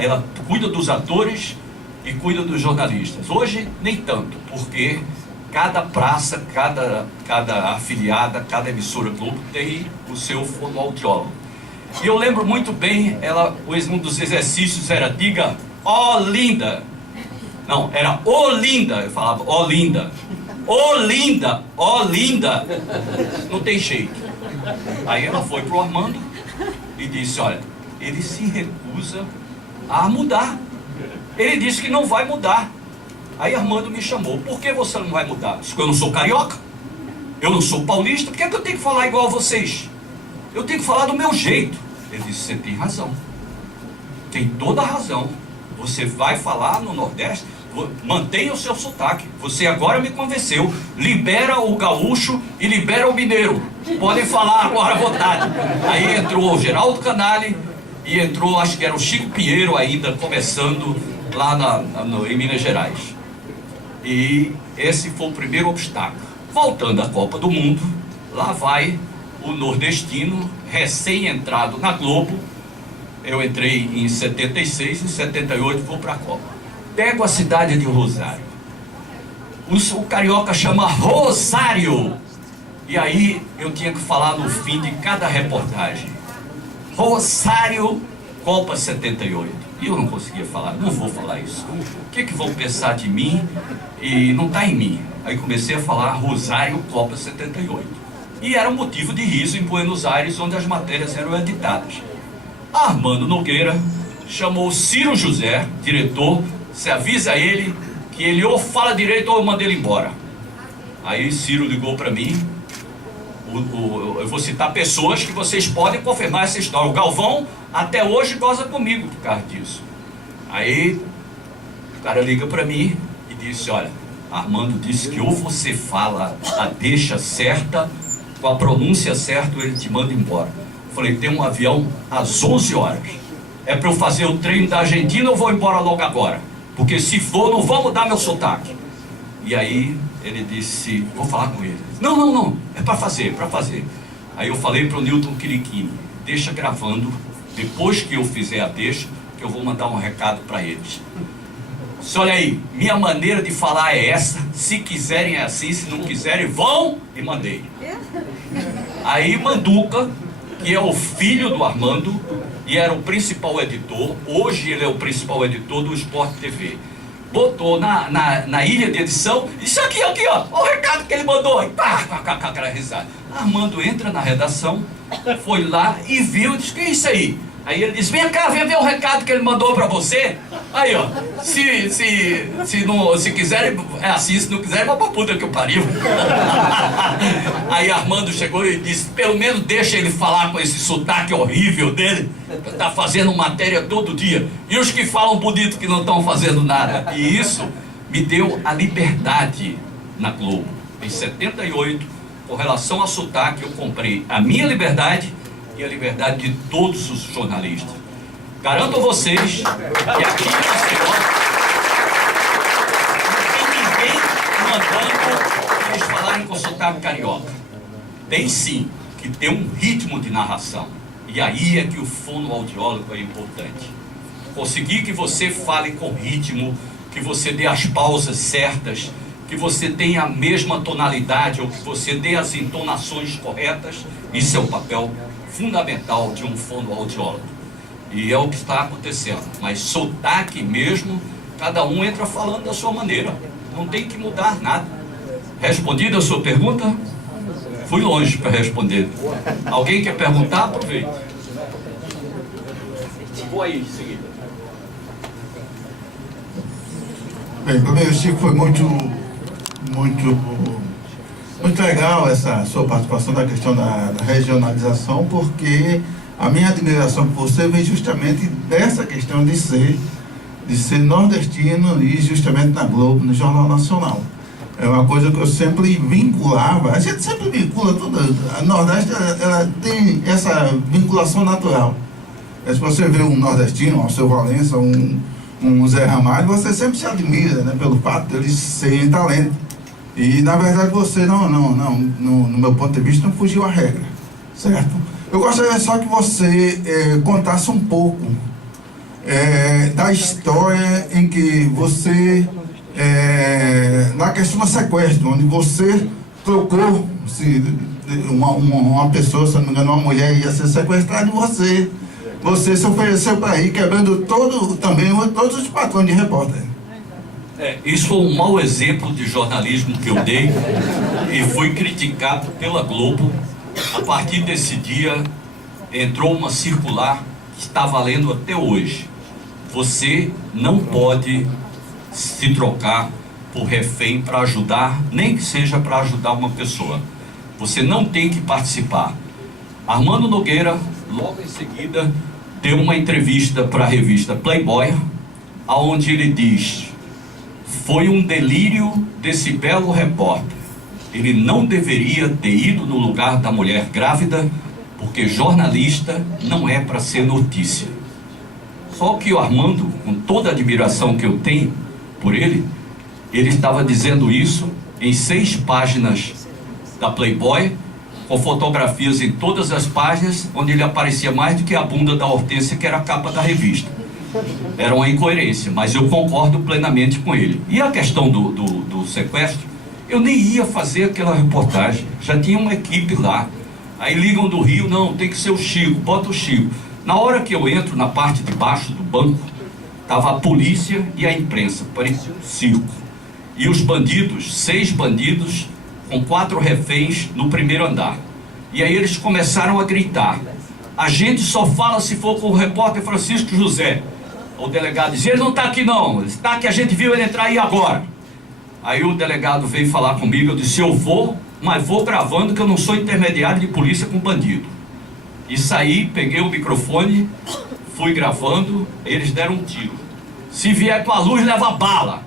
ela cuida dos atores e cuida dos jornalistas. Hoje nem tanto, porque cada praça, cada afiliada, cada emissora Globo tem o seu fonoaudiólogo. E eu lembro muito bem, um dos exercícios era diga, ó linda. Não, era ó linda, eu falava ó linda. Ó linda, ó linda. Não tem jeito. Aí ela foi pro Armando e disse, olha, ele se recusa a mudar. Ele disse que não vai mudar. Aí Armando me chamou, por que você não vai mudar? Disse que eu não sou carioca, eu não sou paulista, por que eu tenho que falar igual a vocês? Eu tenho que falar do meu jeito. Ele disse, você tem razão. Tem toda a razão. Você vai falar no Nordeste, mantenha o seu sotaque. Você agora me convenceu. Libera o gaúcho e libera o mineiro. Podem falar agora à vontade. Aí entrou o Geraldo Canali e entrou, acho que era o Chico Pinheiro ainda, começando lá em Minas Gerais. E esse foi o primeiro obstáculo. Voltando à Copa do Mundo, lá vai o nordestino, recém-entrado na Globo. Eu entrei em 76, em 78 vou para a Copa. Pego a cidade de Rosário. O carioca chama Rosário. E aí eu tinha que falar no fim de cada reportagem. Rosário, Copa 78. E eu não conseguia falar, não vou falar isso. O que vão pensar de mim? E não está em mim. Aí comecei a falar Rosário, Copa 78. E era um motivo de riso em Buenos Aires, onde as matérias eram editadas. Armando Nogueira chamou Ciro José, diretor, se avisa a ele que ele ou fala direito ou eu mando ele embora. Aí Ciro ligou para mim, eu vou citar pessoas que vocês podem confirmar essa história. O Galvão até hoje goza comigo por causa disso. Aí o cara liga para mim e disse, olha, Armando disse que ou você fala a deixa certa, com a pronúncia certa, ele te manda embora. Falei, tem um avião às 11 horas. É para eu fazer o treino da Argentina ou vou embora logo agora? Porque se for, não vou mudar meu sotaque. E aí ele disse, vou falar com ele. Não, é para fazer, é para fazer. Aí eu falei para o Newton Quiriquini, deixa gravando, depois que eu fizer a deixa, que eu vou mandar um recado para eles. Olha aí, minha maneira de falar é essa, se quiserem é assim, se não quiserem vão, e mandei. Aí Manduca, que é o filho do Armando e era o principal editor, hoje ele é o principal editor do Sport TV, botou na ilha de edição, isso aqui ó, o recado que ele mandou, e pá, aquela risada. Armando entra na redação, foi lá e viu, disse, que é isso aí? Aí ele disse, vem cá, vem ver o recado que ele mandou pra você. Aí ó, se quiserem, é assim, se não quiserem, vai pra puta que eu pariu. Aí Armando chegou e disse, pelo menos deixa ele falar com esse sotaque horrível dele. Tá fazendo matéria todo dia. E os que falam bonito que não estão fazendo nada. E isso me deu a liberdade na Globo. Em 78, com relação ao sotaque, eu comprei a minha liberdade e a liberdade de todos os jornalistas. Garanto a vocês que aqui em Maceió não tem ninguém mandando eles falarem com sotaque carioca. Tem sim, que tem um ritmo de narração. E aí é que o fonoaudiólogo é importante. Conseguir que você fale com ritmo, que você dê as pausas certas, que você tenha a mesma tonalidade ou que você dê as entonações corretas, isso é o papel fundamental de um fonoaudiólogo. E é o que está acontecendo. Mas sotaque mesmo, cada um entra falando da sua maneira. Não tem que mudar nada. Respondida a sua pergunta? Fui longe para responder. Alguém quer perguntar? Aproveita. Vou aí, em seguida. Bem, para mim o Chico foi muito Muito legal essa sua participação da questão da regionalização, porque a minha admiração por você vem justamente dessa questão de ser nordestino e justamente na Globo, no Jornal Nacional. É uma coisa que eu sempre vinculava, a gente sempre vincula tudo, a Nordeste ela tem essa vinculação natural. Se você vê um nordestino, um Alceu Valença, um Zé Ramalho, você sempre se admira, né, pelo fato de eles serem talento. E na verdade você no meu ponto de vista, não fugiu à regra, certo? Eu gostaria só que você contasse um pouco da história em que você, na questão do sequestro, onde você trocou uma pessoa, se não me engano, uma mulher ia ser sequestrada, e você se ofereceu para ir, quebrando todos os patrões de repórter. Isso foi um mau exemplo de jornalismo que eu dei e fui criticado pela Globo. A partir desse dia entrou uma circular que está valendo até hoje. Você não pode se trocar por refém para ajudar, nem que seja para ajudar uma pessoa. Você não tem que participar. Armando Nogueira, logo em seguida, deu uma entrevista para a revista Playboy, onde ele diz: foi um delírio desse belo repórter. Ele não deveria ter ido no lugar da mulher grávida, porque jornalista não é para ser notícia. Só que o Armando, com toda a admiração que eu tenho por ele, ele estava dizendo isso em 6 páginas da Playboy, com fotografias em todas as páginas, onde ele aparecia mais do que a bunda da Hortência, que era a capa da revista. Era uma incoerência, mas eu concordo plenamente com ele. E a questão do sequestro, eu nem ia fazer aquela reportagem, já tinha uma equipe lá. Aí ligam do Rio, não, tem que ser o Chico, bota o Chico. Na hora que eu entro na parte de baixo do banco, estava a polícia e a imprensa, parecia um circo. E os bandidos, 6 bandidos, com 4 reféns no primeiro andar. E aí eles começaram a gritar: a gente só fala se for com o repórter Francisco José. O delegado dizia: ele não está aqui não, ele está aqui, a gente viu ele entrar aí agora. Aí o delegado veio falar comigo, eu disse: eu vou, mas vou gravando, que eu não sou intermediário de polícia com bandido. E saí, peguei o microfone, fui gravando, eles deram um tiro. Se vier com a luz, leva bala.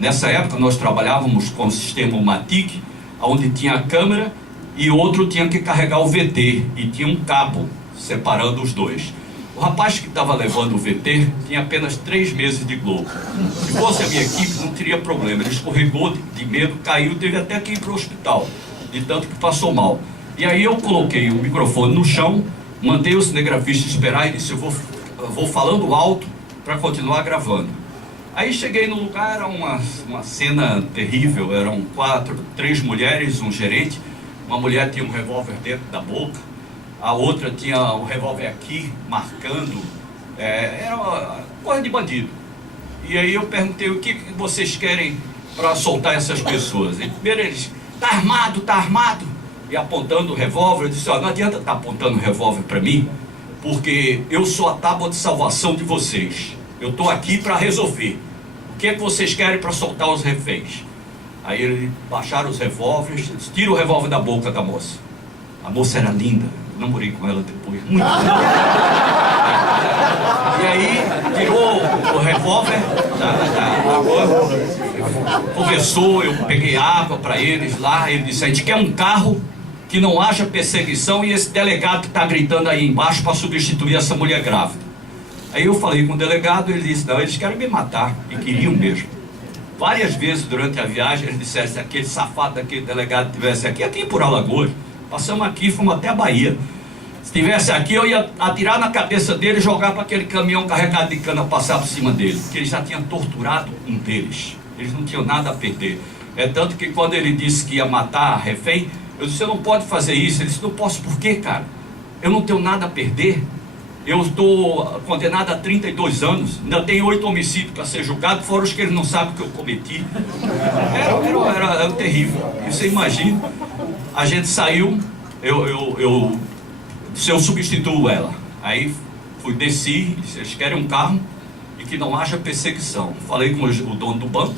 Nessa época nós trabalhávamos com o sistema Matic, onde tinha a câmera e outro tinha que carregar o VT, e tinha um cabo separando os dois. O rapaz que estava levando o VT tinha apenas 3 meses de Globo. Se fosse a minha equipe, não teria problema. Ele escorregou de medo, caiu, teve até que ir para o hospital, de tanto que passou mal. E aí eu coloquei o microfone no chão, mandei o cinegrafista esperar e disse: eu vou falando alto para continuar gravando. Aí cheguei no lugar, era uma cena terrível, eram 3 mulheres, um gerente. Uma mulher tinha um revólver dentro da boca, a outra tinha o revólver aqui, marcando, era uma coisa de bandido. E aí eu perguntei: o que vocês querem para soltar essas pessoas? E primeiro eles: tá armado, tá armado. E apontando o revólver, eu disse: ó, não adianta estar apontando o revólver para mim, porque eu sou a tábua de salvação de vocês. Eu estou aqui para resolver. O que é que vocês querem para soltar os reféns? Aí eles baixaram os revólveres, tira o revólver da boca da moça. A moça era linda, eu namorei com ela depois, muito linda. E aí tirou o revólver conversou, eu peguei água para eles lá. Ele disse: a gente quer um carro que não haja perseguição e esse delegado que está gritando aí embaixo para substituir essa mulher grávida. Aí eu falei com o delegado, ele disse: não, eles querem me matar, e queriam mesmo. Várias vezes durante a viagem eles disseram: se aquele safado daquele delegado estivesse aqui por Alagoas, passamos aqui, fomos até a Bahia. Se estivesse aqui, eu ia atirar na cabeça dele e jogar para aquele caminhão carregado de cana passar por cima dele, porque eles já tinham torturado um deles, eles não tinham nada a perder. É tanto que quando ele disse que ia matar a refém, eu disse: você não pode fazer isso. Ele disse: não posso. Por quê, cara? Eu não tenho nada a perder. Eu estou condenado a 32 anos, ainda tenho 8 homicídios para ser julgado, fora os que eles não sabem que eu cometi. Era terrível. E você imagina, a gente saiu, eu substituo ela. Aí desci, disse: eles querem um carro e que não haja perseguição. Falei com o dono do banco,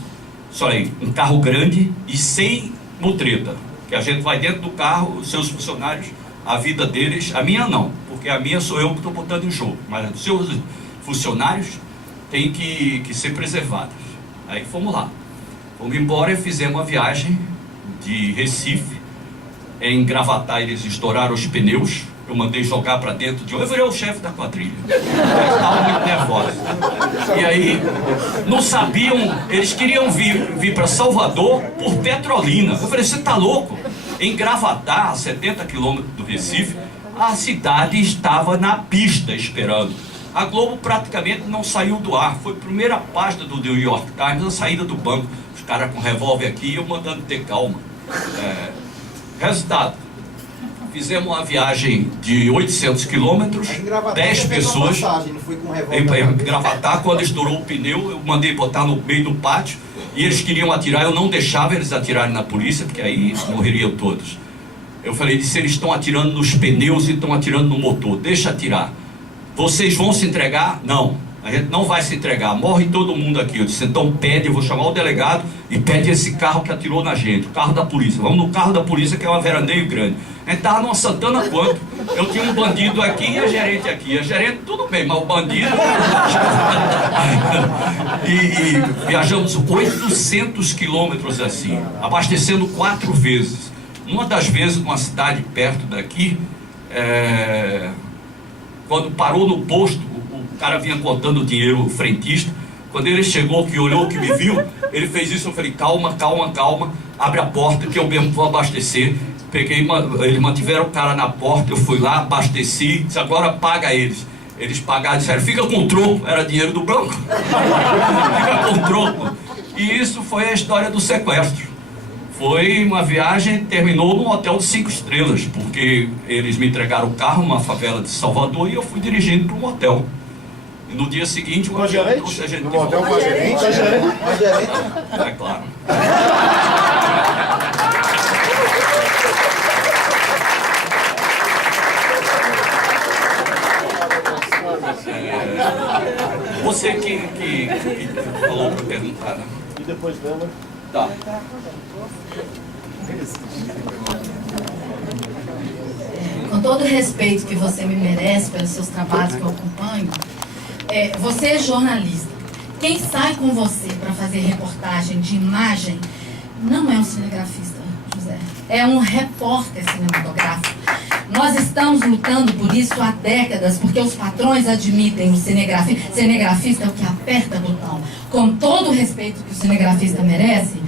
falei: um carro grande e sem mutreta, que a gente vai dentro do carro, os seus funcionários, a vida deles, a minha não, porque a minha sou eu que estou botando em jogo, mas os seus funcionários têm que ser preservados. Aí fomos lá, fomos embora e fizemos uma viagem de Recife. Em Gravatá eles estouraram os pneus, eu mandei jogar para dentro de... Eu virei o chefe da quadrilha, eles estavam muito nervosos. E aí, não sabiam, eles queriam vir para Salvador por Petrolina. Eu falei, você tá louco? Em Gravatá, a 70 quilômetros do Recife, a cidade estava na pista esperando. A Globo praticamente não saiu do ar. Foi a primeira página do New York Times, a saída do banco. Os caras com revólver aqui e eu mandando ter calma. Resultado, fizemos uma viagem de 800 quilômetros, 10 pessoas. Em Gravatá, quando estourou o pneu, eu mandei botar no meio do pátio e eles queriam atirar, eu não deixava eles atirarem na polícia, porque aí morreriam todos. Eu falei, se eles estão atirando nos pneus e estão atirando no motor, deixa atirar. Vocês vão se entregar? Não, a gente não vai se entregar, morre todo mundo aqui. Eu disse, então pede, eu vou chamar o delegado e pede esse carro que atirou na gente, o carro da polícia. Vamos no carro da polícia, que é uma veraneio grande. A gente estava numa Santana quanto? Eu tinha um bandido aqui e a gerente aqui. A gerente, tudo bem, mas o bandido... e viajamos 800 quilômetros assim, abastecendo 4 vezes. Uma das vezes, numa cidade perto daqui, quando parou no posto, o cara vinha contando o dinheiro, o frentista. Quando ele chegou, que olhou, que me viu, ele fez isso. Eu falei, calma, calma, calma, abre a porta que eu mesmo vou abastecer. Peguei, eles mantiveram o cara na porta, eu fui lá, abasteci, disse, agora paga eles. Eles pagaram, disseram, fica com o troco, era dinheiro do banco. Fica com o troco. E isso foi a história do sequestro. Foi uma viagem, terminou num hotel de 5 estrelas, porque eles me entregaram o carro numa favela de Salvador e eu fui dirigindo para um hotel. E no dia seguinte, uma gerente? No hotel com a gerente? É claro. Você que falou para perguntar, né? E depois dela? Tá. Com todo o respeito que você me merece pelos seus trabalhos que eu acompanho, você é jornalista. Quem sai com você para fazer reportagem de imagem não é um cinegrafista, José. É um repórter cinematográfico. Nós estamos lutando por isso há décadas, porque os patrões admitem o cinegrafista. Cinegrafista é o que aperta botão. Com todo o respeito que o cinegrafista merece,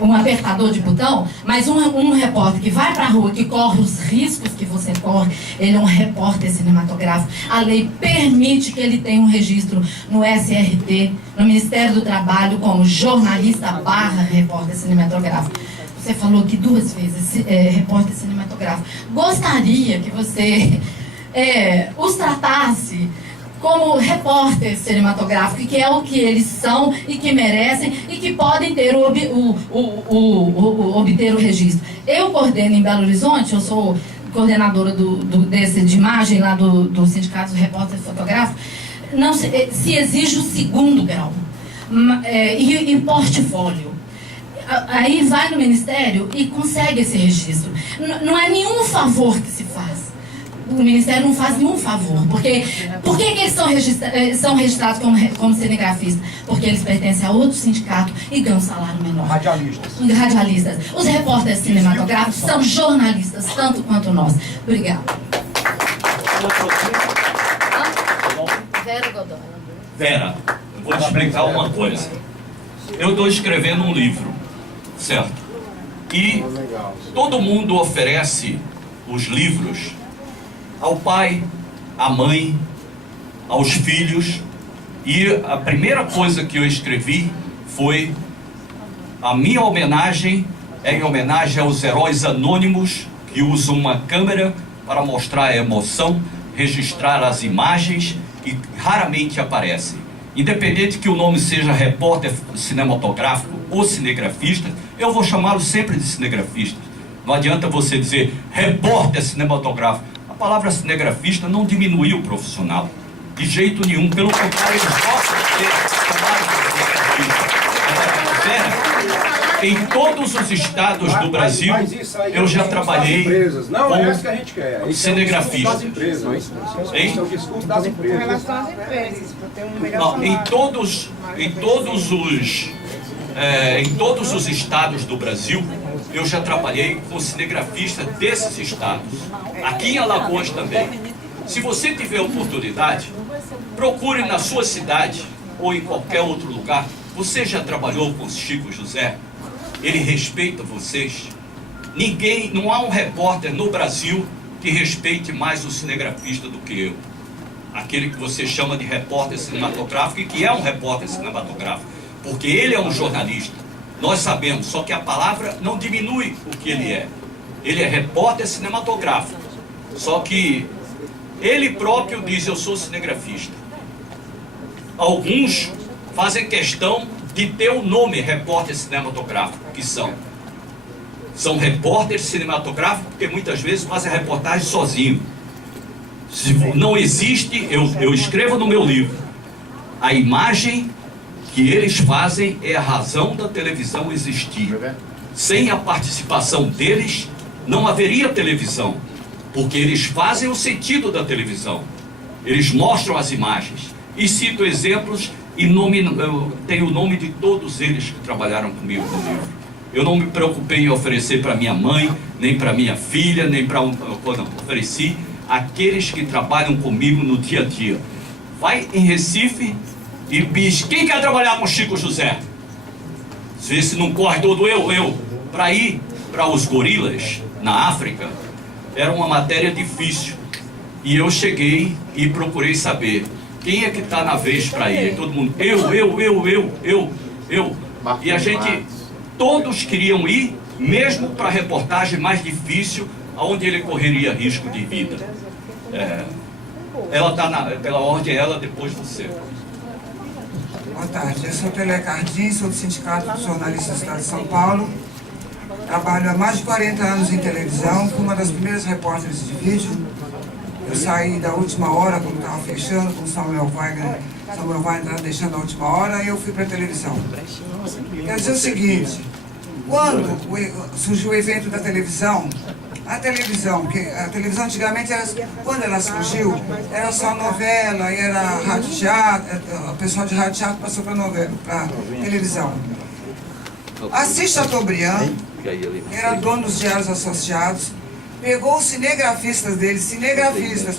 um apertador de botão, mas um repórter que vai para a rua, que corre os riscos que você corre, ele é um repórter cinematográfico. A lei permite que ele tenha um registro no SRT, no Ministério do Trabalho, como jornalista / repórter cinematográfico. Você falou aqui 2 vezes, repórter cinematográfico. Gostaria que você os tratasse como repórter cinematográfico, que é o que eles são e que merecem e que podem ter obter o registro. Eu coordeno em Belo Horizonte, eu sou coordenadora de imagem lá do Sindicato dos Repórteres Fotográficos. Não se exige o 2º grau e portfólio. Aí vai no Ministério e consegue esse registro. Não é nenhum favor que se faz. O Ministério não faz nenhum favor. Por que eles são registrados como cinegrafistas? Porque eles pertencem a outro sindicato e ganham um salário menor. Radialistas. Os repórteres cinematográficos são jornalistas, tanto quanto nós. Obrigada. Vera Godoy. Vera, eu vou te explicar uma coisa. Eu estou escrevendo um livro, certo? E todo mundo oferece os livros ao pai, à mãe, aos filhos. E a primeira coisa que eu escrevi foi a minha homenagem, em homenagem aos heróis anônimos que usam uma câmera para mostrar a emoção, registrar as imagens e raramente aparecem. Independente que o nome seja repórter cinematográfico ou cinegrafista, eu vou chamá-lo sempre de cinegrafista. Não adianta você dizer repórter cinematográfico. A palavra cinegrafista não diminuiu o profissional, de jeito nenhum. Pelo contrário, eles gostam de ser chamados de cinegrafista. Em todos os estados do Brasil, eu já trabalhei com cinegrafista. Esse é o discurso das empresas. Em relação às empresas, para ter um melhor Não, em salário. todos os estados do Brasil, eu já trabalhei com cinegrafista desses estados. Aqui em Alagoas também. Se você tiver oportunidade, procure na sua cidade ou em qualquer outro lugar. Você já trabalhou com o Chico José? Ele respeita vocês? Não há um repórter no Brasil que respeite mais o cinegrafista do que eu. Aquele que você chama de repórter cinematográfico e que é um repórter cinematográfico, porque ele é um jornalista. Nós sabemos, só que a palavra não diminui o que ele é. Ele é repórter cinematográfico. Só que ele próprio diz: eu sou cinegrafista. Alguns fazem questão de ter o nome repórter cinematográfico, que são repórteres cinematográficos, porque muitas vezes fazem a reportagem sozinho. Se não existe, eu escrevo no meu livro, a imagem que eles fazem é a razão da televisão existir. Sem a participação deles, não haveria televisão, porque eles fazem o sentido da televisão. Eles mostram as imagens. E cito exemplos, e eu tenho o nome de todos eles que trabalharam comigo no livro. Eu não me preocupei em oferecer para minha mãe, nem para minha filha, nem para ofereci aqueles que trabalham comigo no dia a dia. Vai em Recife e diz: quem quer trabalhar com Chico José? Vê se não corre todo eu. Para ir para os gorilas na África, era uma matéria difícil. E eu cheguei e procurei saber quem é que está na vez para ir. E todo mundo, eu. E a gente, todos queriam ir, mesmo para a reportagem mais difícil, onde ele correria risco de vida. Ela está pela ordem, ela, depois você. Boa tarde, eu sou Pelé Cardim, sou do Sindicato dos Jornalistas do Estado de São Paulo. Trabalho há mais de 40 anos em televisão, fui uma das primeiras repórteres de vídeo. Eu saí da última hora, quando estava fechando, com o Samuel Wagner estava deixando a última hora, e eu fui para a televisão. Quero dizer o seguinte: quando surgiu o evento da televisão, a televisão antigamente, quando ela surgiu, era só novela, era rádio teatro, o pessoal de rádio teatro passou para televisão. Assis Chateaubriand, que era dono dos Diários Associados, pegou os cinegrafistas dele,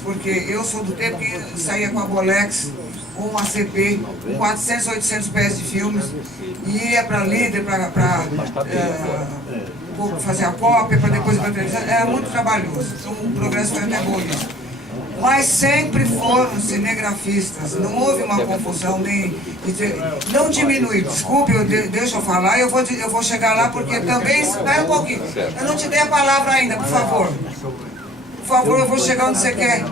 porque eu sou do tempo que saía com a Bolex, ou um ACP, com 400, 800 pés de filmes, e ia para líder, para fazer a cópia, para depois ir para a televisão. Era muito trabalhoso, então o progresso foi até bom nisso. Mas sempre foram cinegrafistas, não houve uma confusão, não diminui. Desculpe, deixa eu falar, eu vou chegar lá, porque também, espera um pouquinho, eu não te dei a palavra ainda, por favor. Por favor, eu vou chegar onde você quer.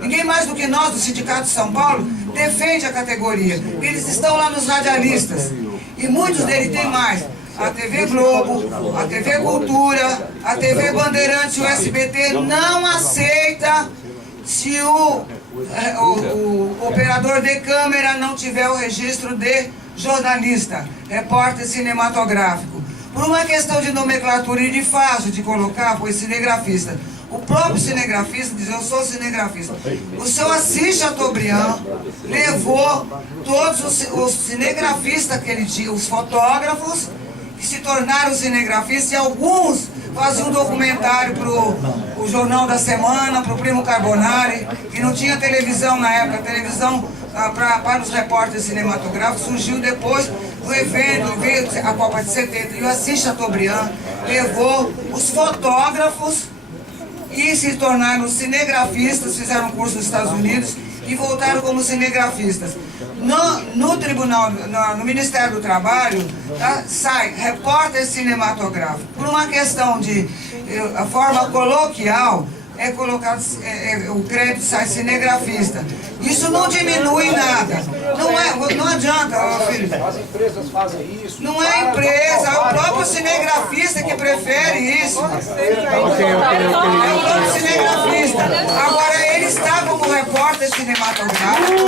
Ninguém mais do que nós, do Sindicato de São Paulo, defende a categoria. Eles estão lá nos radialistas, e muitos deles têm mais. A TV Globo, a TV Cultura, a TV Bandeirantes e o SBT não aceita se o operador de câmera não tiver o registro de jornalista, repórter cinematográfico. Por uma questão de nomenclatura e de fácil de colocar, foi cinegrafista. O próprio cinegrafista diz: eu sou cinegrafista. O seu Assis Chateaubriand levou todos os cinegrafistas que ele tinha, os fotógrafos, que se tornaram cinegrafistas, e alguns faziam um documentário para o Jornal da Semana, para o Primo Carbonari, que não tinha televisão na época. A televisão para os repórteres cinematográficos surgiu depois do evento, veio a Copa de 70, e o Assis Chateaubriand levou os fotógrafos e se tornaram cinegrafistas, fizeram um curso nos Estados Unidos e voltaram como cinegrafistas. No tribunal, no Ministério do Trabalho, sai repórter cinematográfico. Por uma questão de a forma coloquial, é colocado, o crédito sai cinegrafista. Isso não diminui nada. Não adianta, filho. As empresas fazem isso. Não é empresa, é o próprio cinegrafista que prefere isso. É o próprio cinegrafista. Agora, ele está como repórter cinematográfico.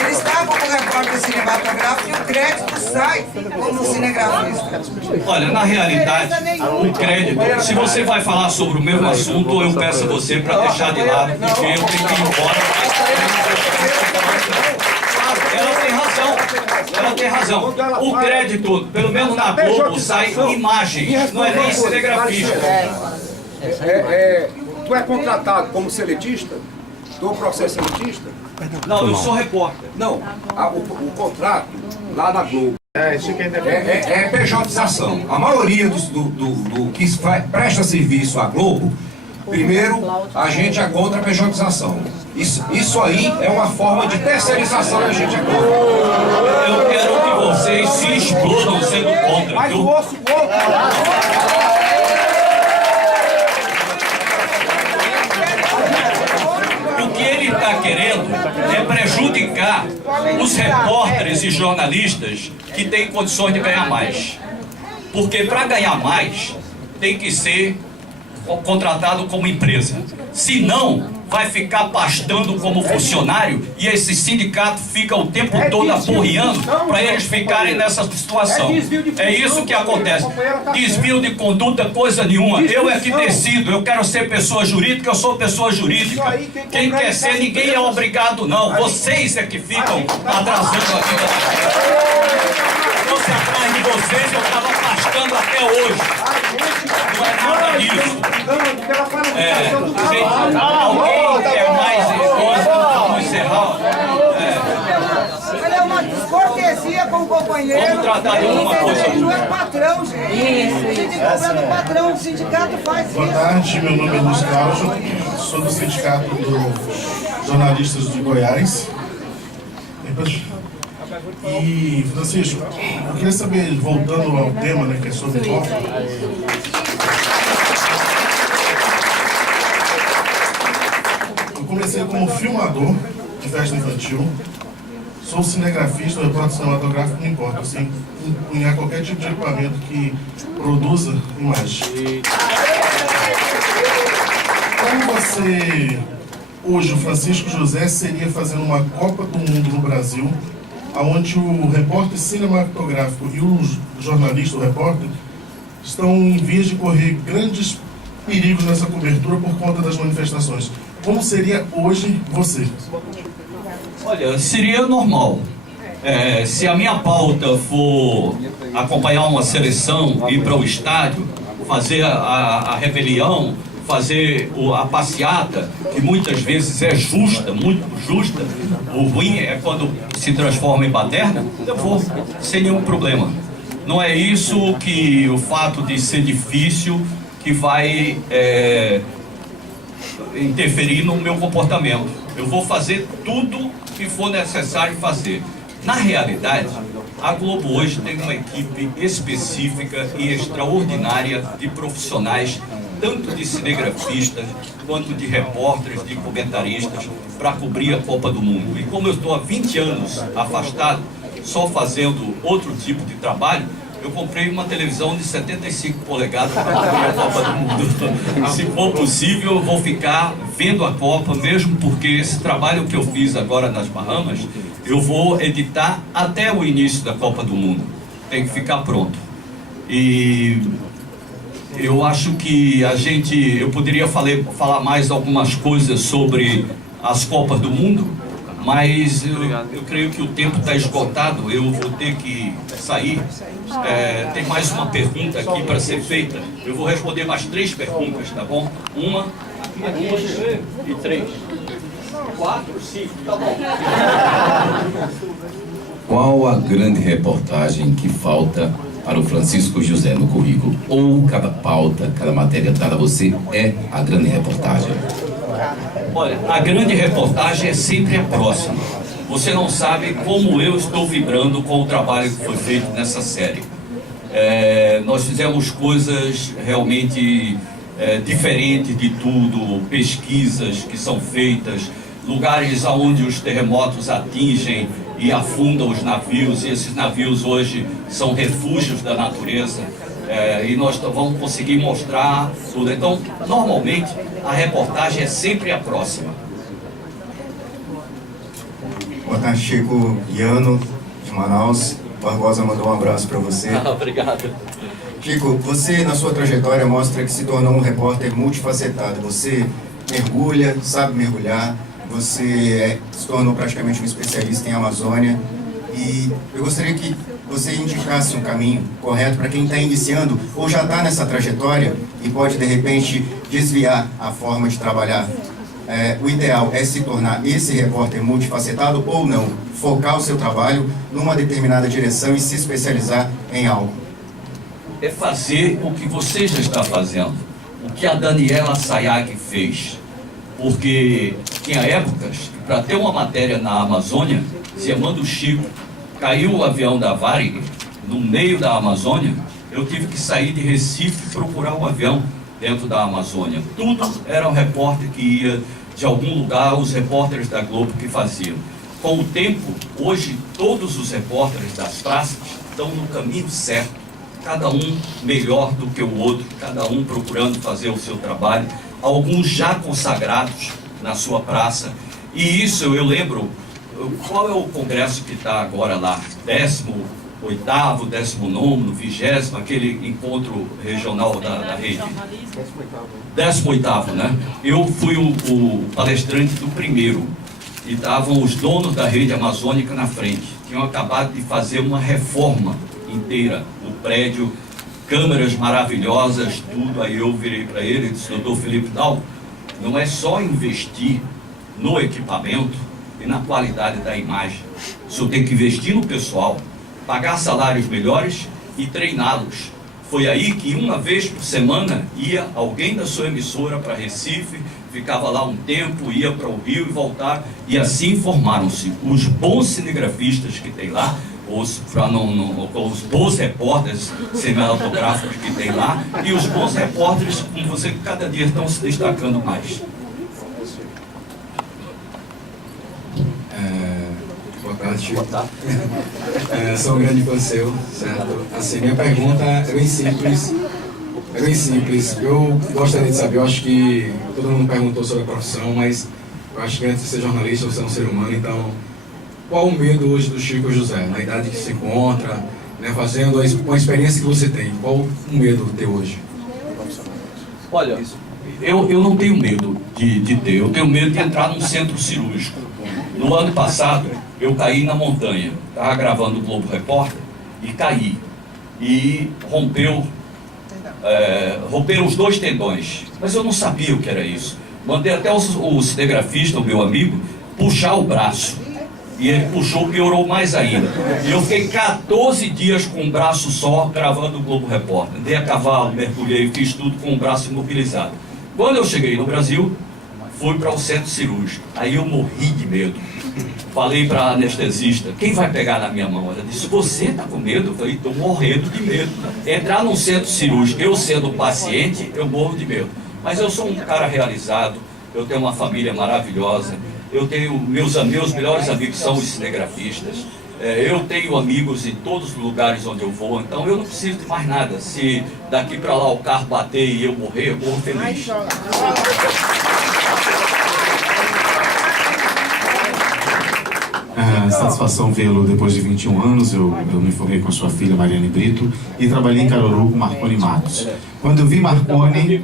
Ele está como repórter repórter cinematográfico e o crédito sai como cinegrafista. Olha, na realidade, o crédito, se você vai falar sobre o mesmo assunto, eu peço a você para deixar de lado, porque eu tenho que ir embora. Ela tem razão. O crédito, pelo menos na Globo, sai imagens, não é nem cinegrafista. Tu é contratado como seletista? Do processo seletista? Não, eu sou repórter. Não, o contrato lá na Globo é pejotização. A maioria do que presta serviço à Globo, primeiro, a gente é contra a pejotização. Isso aí é uma forma de terceirização da gente é contra. Eu quero que vocês se explodam sendo contra. Mas o Viu? osso O que ele está querendo é prejudicar os repórteres e jornalistas que têm condições de ganhar mais. Porque para ganhar mais, tem que ser contratado como empresa. Se não, vai ficar pastando como funcionário e esse sindicato fica o tempo todo aporreando para eles ficarem nessa situação. É isso que acontece. Desvio de conduta, coisa nenhuma. Eu é que decido. Eu quero ser pessoa jurídica, eu sou pessoa jurídica. Quem quer ser, ninguém é obrigado, não. Vocês é que ficam atrasando a vida. Se fosse atrás de vocês, eu estava pastando até hoje. Não é nada disso. Gente, alguém quer mais vamos encerrar? Olha, é uma descortesia com o companheiro. Vamos tratar de uma coisa. Não é patrão, gente. A gente cobrando o patrão, o sindicato faz isso. Boa tarde, meu nome é Luiz Cláudio, sou do Sindicato dos Jornalistas de Goiás. E, Francisco, eu queria saber, voltando ao tema, né, que é sobre Copa, eu comecei como filmador de festa infantil, sou cinegrafista, repórter cinematográfico, não importa, sem empunhar qualquer tipo de equipamento que produza imagem. Como você, hoje, o Francisco José seria fazendo uma Copa do Mundo no Brasil, onde o repórter cinematográfico e o jornalista, o repórter, estão em vias de correr grandes perigos nessa cobertura por conta das manifestações. Como seria hoje você? Olha, seria normal. Se a minha pauta for acompanhar uma seleção, ir para o estádio, fazer a rebelião, fazer a passeata, que muitas vezes é justa, muito justa, o ruim é quando se transforma em baderna, eu vou sem nenhum problema. Não é isso que o fato de ser difícil que vai interferir no meu comportamento. Eu vou fazer tudo que for necessário fazer. Na realidade, a Globo hoje tem uma equipe específica e extraordinária de profissionais, tanto de cinegrafistas, quanto de repórteres, de comentaristas, para cobrir a Copa do Mundo. E como eu estou há 20 anos afastado, só fazendo outro tipo de trabalho, eu comprei uma televisão de 75 polegadas para cobrir a Copa do Mundo. Se for possível, eu vou ficar vendo a Copa, mesmo porque esse trabalho que eu fiz agora nas Bahamas, eu vou editar até o início da Copa do Mundo. Tem que ficar pronto. E eu acho que eu poderia falar mais algumas coisas sobre as Copas do Mundo, mas eu creio que o tempo está esgotado, eu vou ter que sair. Tem mais uma pergunta aqui para ser feita. Eu vou responder mais 3 perguntas, tá bom? 1, 2 e 3. 4, 5, tá bom. Qual a grande reportagem que falta para o Francisco José no currículo? Ou cada pauta, cada matéria dada a você é a grande reportagem? Olha, a grande reportagem é sempre a próxima. Você não sabe como eu estou vibrando com o trabalho que foi feito nessa série. Nós fizemos coisas realmente diferentes de tudo, pesquisas que são feitas, lugares onde os terremotos atingem e afundam os navios, e esses navios hoje são refúgios da natureza, e nós vamos conseguir mostrar tudo. Então, normalmente, a reportagem é sempre a próxima. Boa tarde, Chico. Iano, de Manaus. Barbosa mandou um abraço para você. Obrigado. Chico, você na sua trajetória mostra que se tornou um repórter multifacetado. Você mergulha, sabe mergulhar, você se tornou praticamente um especialista em Amazônia. E eu gostaria que você indicasse um caminho correto para quem está iniciando ou já está nessa trajetória e pode, de repente, desviar a forma de trabalhar. O ideal é se tornar esse repórter multifacetado ou não, focar o seu trabalho numa determinada direção e se especializar em algo. É fazer o que você já está fazendo, o que a Daniela Sayag fez. Porque tinha épocas que para ter uma matéria na Amazônia, dizia, manda o Chico, caiu o avião da Varig no meio da Amazônia, eu tive que sair de Recife e procurar um avião dentro da Amazônia. Tudo era um repórter que ia de algum lugar, os repórteres da Globo que faziam. Com o tempo, hoje todos os repórteres das praças estão no caminho certo, cada um melhor do que o outro, cada um procurando fazer o seu trabalho, alguns já consagrados na sua praça. E isso eu lembro, qual é o congresso que está agora lá? 18º, 19º, 20º, aquele encontro regional da rede. 18º, né? Eu fui o palestrante do primeiro. E estavam os donos da rede amazônica na frente. Tinham acabado de fazer uma reforma inteira. O prédio, câmeras maravilhosas, tudo. Aí eu virei para ele e disse, doutor Felipe Dal, não é só investir no equipamento e na qualidade da imagem. O senhor tem que investir no pessoal, pagar salários melhores e treiná-los. Foi aí que uma vez por semana ia alguém da sua emissora para Recife, ficava lá um tempo, ia para o Rio e voltar, e assim formaram-se os bons cinegrafistas que tem lá, os bons repórteres cinematográficos que tem lá, e os bons repórteres, como você, cada dia estão se destacando mais. Boa tarde. Sou um grande fã seu, certo? Assim, minha pergunta é bem simples. Eu gostaria de saber, eu acho que todo mundo perguntou sobre a profissão, mas eu acho que antes de ser jornalista, você é um ser humano, então qual o medo hoje do Chico José, na idade que se encontra, né, fazendo com a experiência que você tem, qual o medo teu hoje? Olha, eu não tenho medo de ter, eu tenho medo de entrar num centro cirúrgico. No ano passado, eu caí na montanha, estava gravando o Globo Repórter e caí. E romperam os 2 tendões, mas eu não sabia o que era isso. Mandei até o cinegrafista, o meu amigo, puxar o braço. E ele puxou, piorou mais ainda. E eu fiquei 14 dias com um braço só, gravando o Globo Repórter. Dei a cavalo, mergulhei, fiz tudo com o braço imobilizado. Quando eu cheguei no Brasil, fui para o centro cirúrgico. Aí eu morri de medo. Falei para a anestesista, quem vai pegar na minha mão? Ela disse, você está com medo? Eu falei, estou morrendo de medo. Entrar num centro cirúrgico, eu sendo paciente, eu morro de medo. Mas eu sou um cara realizado, eu tenho uma família maravilhosa, eu tenho meus melhores amigos são os cinegrafistas, eu tenho amigos em todos os lugares onde eu vou, então eu não preciso de mais nada. Se daqui para lá o carro bater e eu morrer, eu morro feliz. Satisfação vê-lo depois de 21 anos. Eu me formei com a sua filha Mariane Brito e trabalhei em Caruaru com Marconi Matos. Quando eu vi Marconi,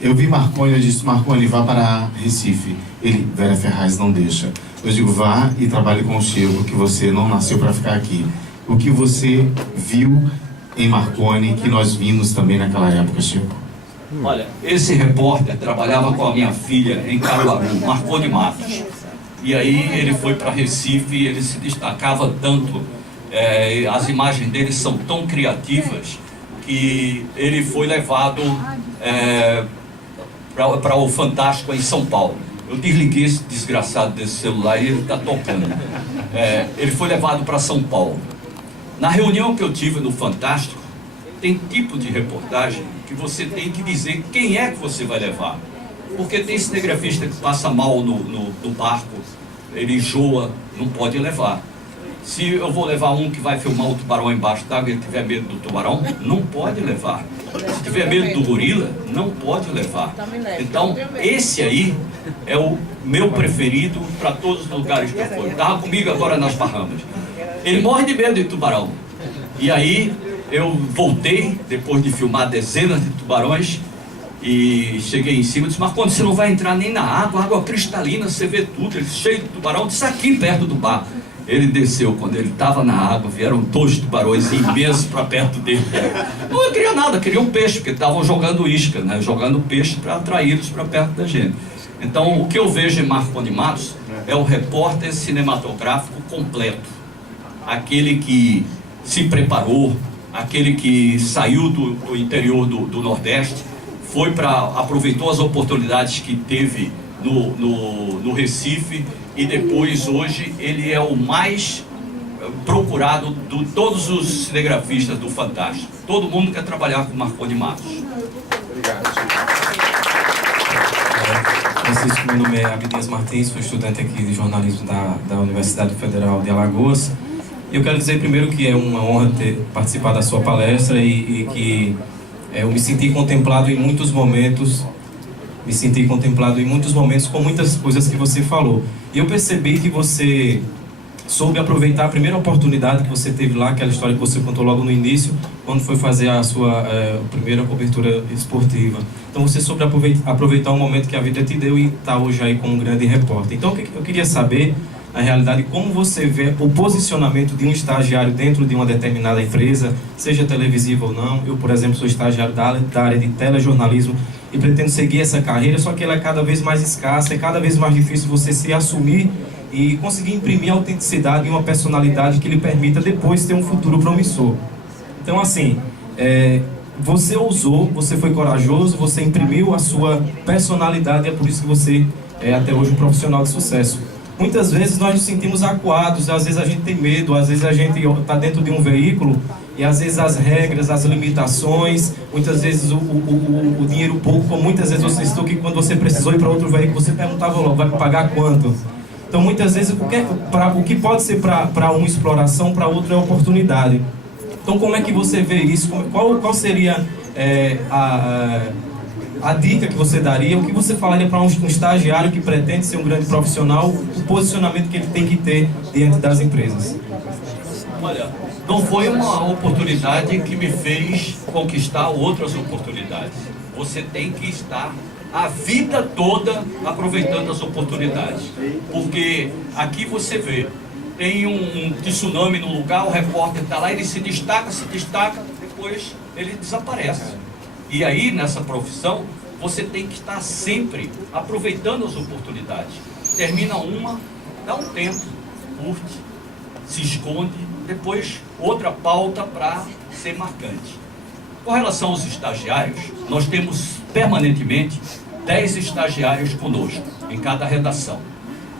eu disse, Marconi, vá para Recife. Ele, Vera Ferraz, não deixa. Eu digo, vá e trabalhe com o Chico, que você não nasceu para ficar aqui. O que você viu em Marconi, que nós vimos também naquela época, Chico? Olha, esse repórter trabalhava com a minha filha em Caruaru, Marconi Matos. E aí ele foi para Recife e ele se destacava tanto, as imagens dele são tão criativas que ele foi levado para o Fantástico em São Paulo. Eu desliguei esse desgraçado desse celular e ele está tocando. Ele foi levado para São Paulo. Na reunião que eu tive no Fantástico, tem tipo de reportagem que você tem que dizer quem é que você vai levar. Porque tem cinegrafista que passa mal no barco, ele enjoa, não pode levar. Se eu vou levar um que vai filmar o tubarão embaixo d'água e ele tiver medo do tubarão, não pode levar. Se tiver medo do gorila, não pode levar. Então, esse aí é o meu preferido para todos os lugares que eu fui. Estava comigo agora nas Bahamas. Ele morre de medo de tubarão. E aí eu voltei, depois de filmar dezenas de tubarões, e cheguei em cima e disse: Marconi, você não vai entrar nem na água, água cristalina, você vê tudo, ele cheio de tubarão, disse aqui perto do bar. Ele desceu, quando ele estava na água, vieram 2 tubarões imensos para perto dele. Não queria nada, queria um peixe, porque estavam jogando isca, né? Jogando peixe para atraí-los para perto da gente. Então, o que eu vejo em Marconi Matos é o repórter cinematográfico completo. Aquele que se preparou, aquele que saiu do interior do Nordeste, aproveitou as oportunidades que teve no Recife, e depois, hoje, ele é o mais procurado de todos os cinegrafistas do Fantástico. Todo mundo quer trabalhar com Marconi Matos. Obrigado. Francisco, meu nome é Abdias Martins, sou estudante aqui de jornalismo da Universidade Federal de Alagoas. E eu quero dizer primeiro que é uma honra ter participado da sua palestra e que eu me senti contemplado em muitos momentos, com muitas coisas que você falou. E eu percebi que você soube aproveitar a primeira oportunidade que você teve lá, aquela história que você contou logo no início, quando foi fazer a sua primeira cobertura esportiva. Então você soube aproveitar o momento que a vida te deu e está hoje aí como um grande repórter. Então eu queria saber, na realidade, como você vê o posicionamento de um estagiário dentro de uma determinada empresa, seja televisiva ou não. Eu, por exemplo, sou estagiário da área de telejornalismo e pretendo seguir essa carreira, só que ela é cada vez mais escassa, é cada vez mais difícil você se assumir e conseguir imprimir a autenticidade e uma personalidade que lhe permita depois ter um futuro promissor. Então, assim, você ousou, você foi corajoso, você imprimiu a sua personalidade, e é por isso que você é até hoje um profissional de sucesso. Muitas vezes nós nos sentimos acuados, às vezes a gente tem medo, às vezes a gente está dentro de um veículo e às vezes as regras, as limitações, muitas vezes o dinheiro pouco, como muitas vezes você citou que quando você precisou ir para outro veículo, você perguntava logo, vai me pagar quanto? Então muitas vezes o que pode ser para uma exploração, para outro é oportunidade. Então como é que você vê isso? Qual seria a dica que você daria, o que você falaria para um estagiário que pretende ser um grande profissional, o posicionamento que ele tem que ter diante das empresas? Olha, não foi uma oportunidade que me fez conquistar outras oportunidades. Você tem que estar a vida toda aproveitando as oportunidades. Porque aqui você vê, tem um tsunami no lugar, o repórter está lá, ele se destaca, depois ele desaparece. E aí, nessa profissão, você tem que estar sempre aproveitando as oportunidades. Termina uma, dá um tempo, curte, se esconde, depois outra pauta para ser marcante. Com relação aos estagiários, nós temos permanentemente 10 estagiários conosco, em cada redação.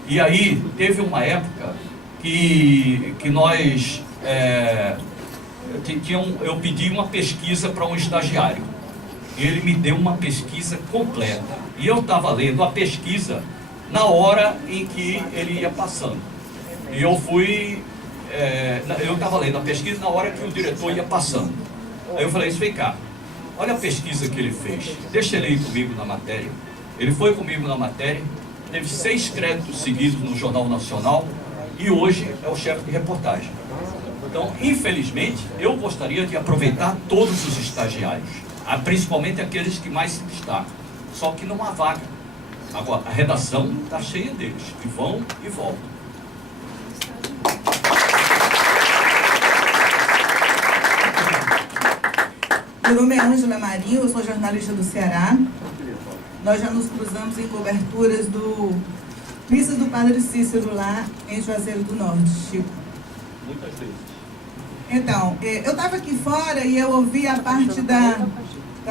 E aí, teve uma época que nós... eu pedi uma pesquisa para um estagiário. Ele me deu uma pesquisa completa. E eu estava lendo a pesquisa na hora em que ele ia passando. E eu estava lendo a pesquisa na hora que o diretor ia passando. Aí eu falei, vem cá, olha a pesquisa que ele fez, deixa ele ir comigo na matéria. Ele foi comigo na matéria, teve 6 créditos seguidos no Jornal Nacional e hoje é o chefe de reportagem. Então, infelizmente, eu gostaria de aproveitar todos os estagiários, principalmente aqueles que mais se destacam, só que não há vaga. Agora, a redação está cheia deles, que vão e voltam. Meu nome é Ângela Marinho, eu sou jornalista do Ceará. Nós já nos cruzamos em coberturas do Missas do Padre Cícero lá em Juazeiro do Norte, Chico. Muitas vezes. Então, eu estava aqui fora e eu ouvi a parte da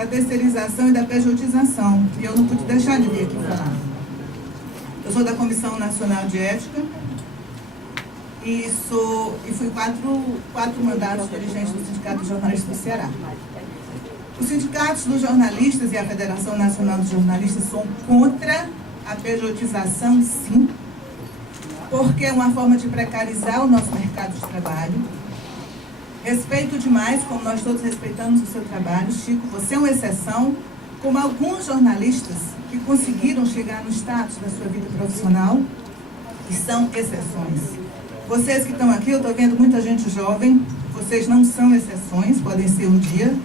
terceirização e da pejotização. E eu não pude deixar de vir aqui falar. Eu sou da Comissão Nacional de Ética e fui quatro mandatos dirigentes do Sindicato de Jornalistas do Ceará. Os sindicatos dos jornalistas e a Federação Nacional dos Jornalistas são contra a pejotização, sim, porque é uma forma de precarizar o nosso mercado de trabalho. Respeito demais, como nós todos respeitamos o seu trabalho. Chico, você é uma exceção, como alguns jornalistas que conseguiram chegar no status da sua vida profissional, que são exceções. Vocês que estão aqui, eu estou vendo muita gente jovem, vocês não são exceções, podem ser um dia,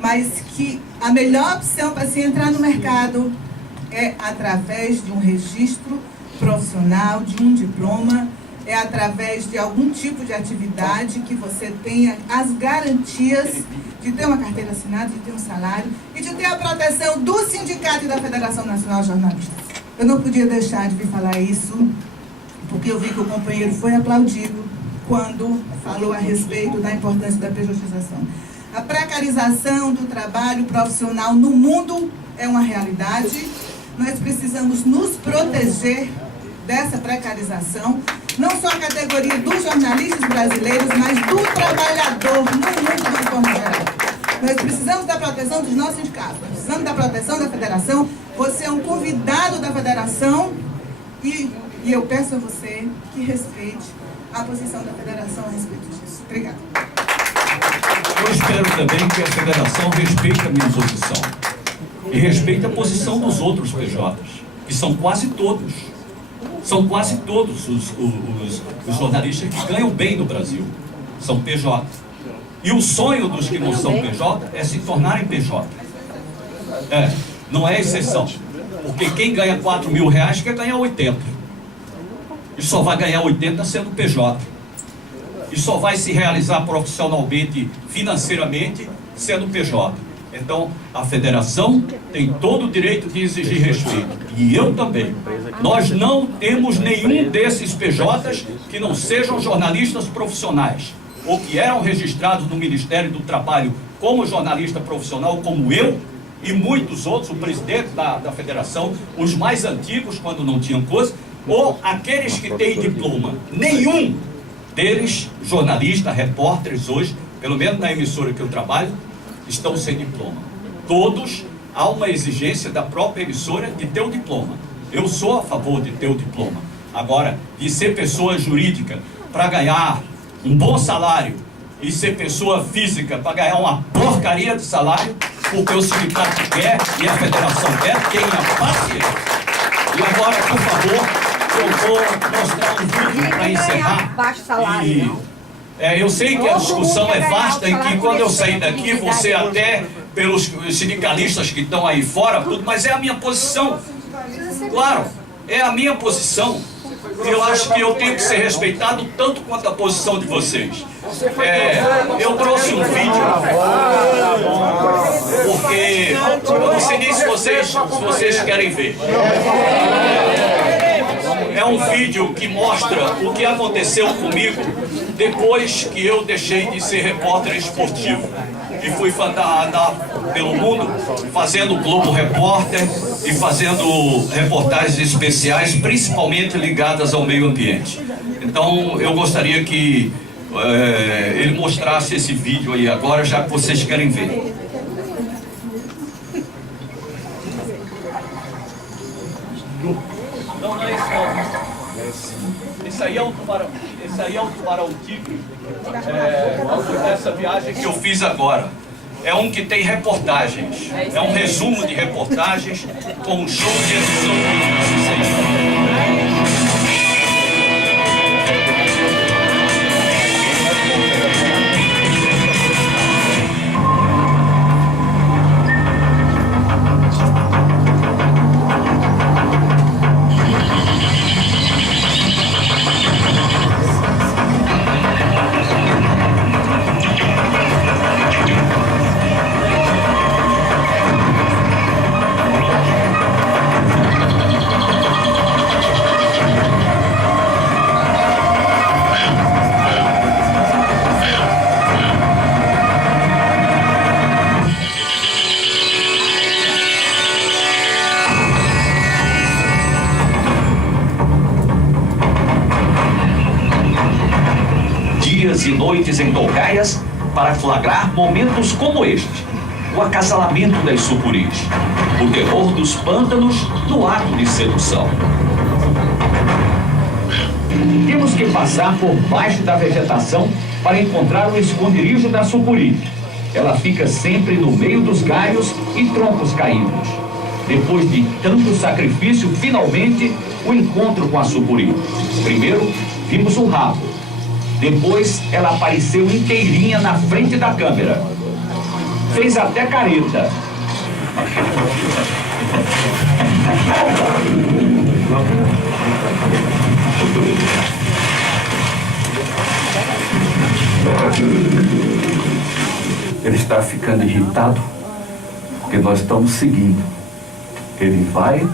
mas que a melhor opção para se entrar no mercado é através de um registro profissional, de um diploma, é através de algum tipo de atividade que você tenha as garantias de ter uma carteira assinada, de ter um salário e de ter a proteção do sindicato e da Federação Nacional de Jornalistas. Eu não podia deixar de vir falar isso, porque eu vi que o companheiro foi aplaudido quando falou a respeito da importância da pejotização. A precarização do trabalho profissional no mundo é uma realidade. Nós precisamos nos proteger dessa precarização, não só a categoria dos jornalistas brasileiros, mas do trabalhador no mundo de uma forma geral. Nós precisamos da proteção dos nossos sindicatos, nós precisamos da proteção da federação. Você é um convidado da federação e eu peço a você que respeite a posição da federação a respeito disso. Obrigada. Eu espero também que a federação respeite a minha posição e respeite a posição dos outros PJs, que são quase todos. São quase todos os jornalistas que ganham bem no Brasil. São PJ. E o sonho dos que não são PJ é se tornarem PJ. Não é exceção. Porque quem ganha 4 mil reais quer ganhar 80. E só vai ganhar 80 sendo PJ. E só vai se realizar profissionalmente, financeiramente, sendo PJ. Então, a federação tem todo o direito de exigir respeito. E eu também. Nós não temos nenhum desses PJs que não sejam jornalistas profissionais, ou que eram registrados no Ministério do Trabalho como jornalista profissional, como eu, e muitos outros, o presidente da federação, os mais antigos, quando não tinham coisa, ou aqueles que têm diploma. Nenhum deles, jornalistas, repórteres hoje, pelo menos na emissora que eu trabalho, estão sem diploma. Todos, há uma exigência da própria emissora de ter o diploma. Eu sou a favor de ter o diploma. Agora, de ser pessoa jurídica para ganhar um bom salário e ser pessoa física para ganhar uma porcaria de salário, porque o sindicato quer e a federação quer, tenha paciência. E agora, por favor, eu vou mostrar um vídeo para encerrar. Baixo salário, não. Eu sei que a discussão é vasta e que quando eu sair daqui, você até pelos sindicalistas que estão aí fora, tudo, mas é a minha posição. Claro, é a minha posição. Eu acho que eu tenho que ser respeitado tanto quanto a posição de vocês. Eu trouxe um vídeo, porque eu não sei nem se vocês querem ver. É um vídeo que mostra o que aconteceu comigo depois que eu deixei de ser repórter esportivo e fui andar pelo mundo fazendo Globo Repórter e fazendo reportagens especiais, principalmente ligadas ao meio ambiente. Então eu gostaria que ele mostrasse esse vídeo aí agora, já que vocês querem ver. Não é isso não. Esse aí é o tubarão. Esse aí é o tubarão tigre. Dessa viagem que eu fiz agora. É um que tem reportagens. É um resumo de reportagens com um show de edição. E noites em tocaias para flagrar momentos como este: o acasalamento das sucuris, o terror dos pântanos no ato de sedução. Temos que passar por baixo da vegetação para encontrar o esconderijo da sucuri. ela fica sempre no meio dos galhos e troncos caídos. Depois de tanto sacrifício, finalmente, o encontro com a sucuri. Primeiro, vimos o rabo. Depois, ela apareceu inteirinha na frente da câmera. Fez até careta. Ele está ficando irritado porque nós estamos seguindo. Ele vai,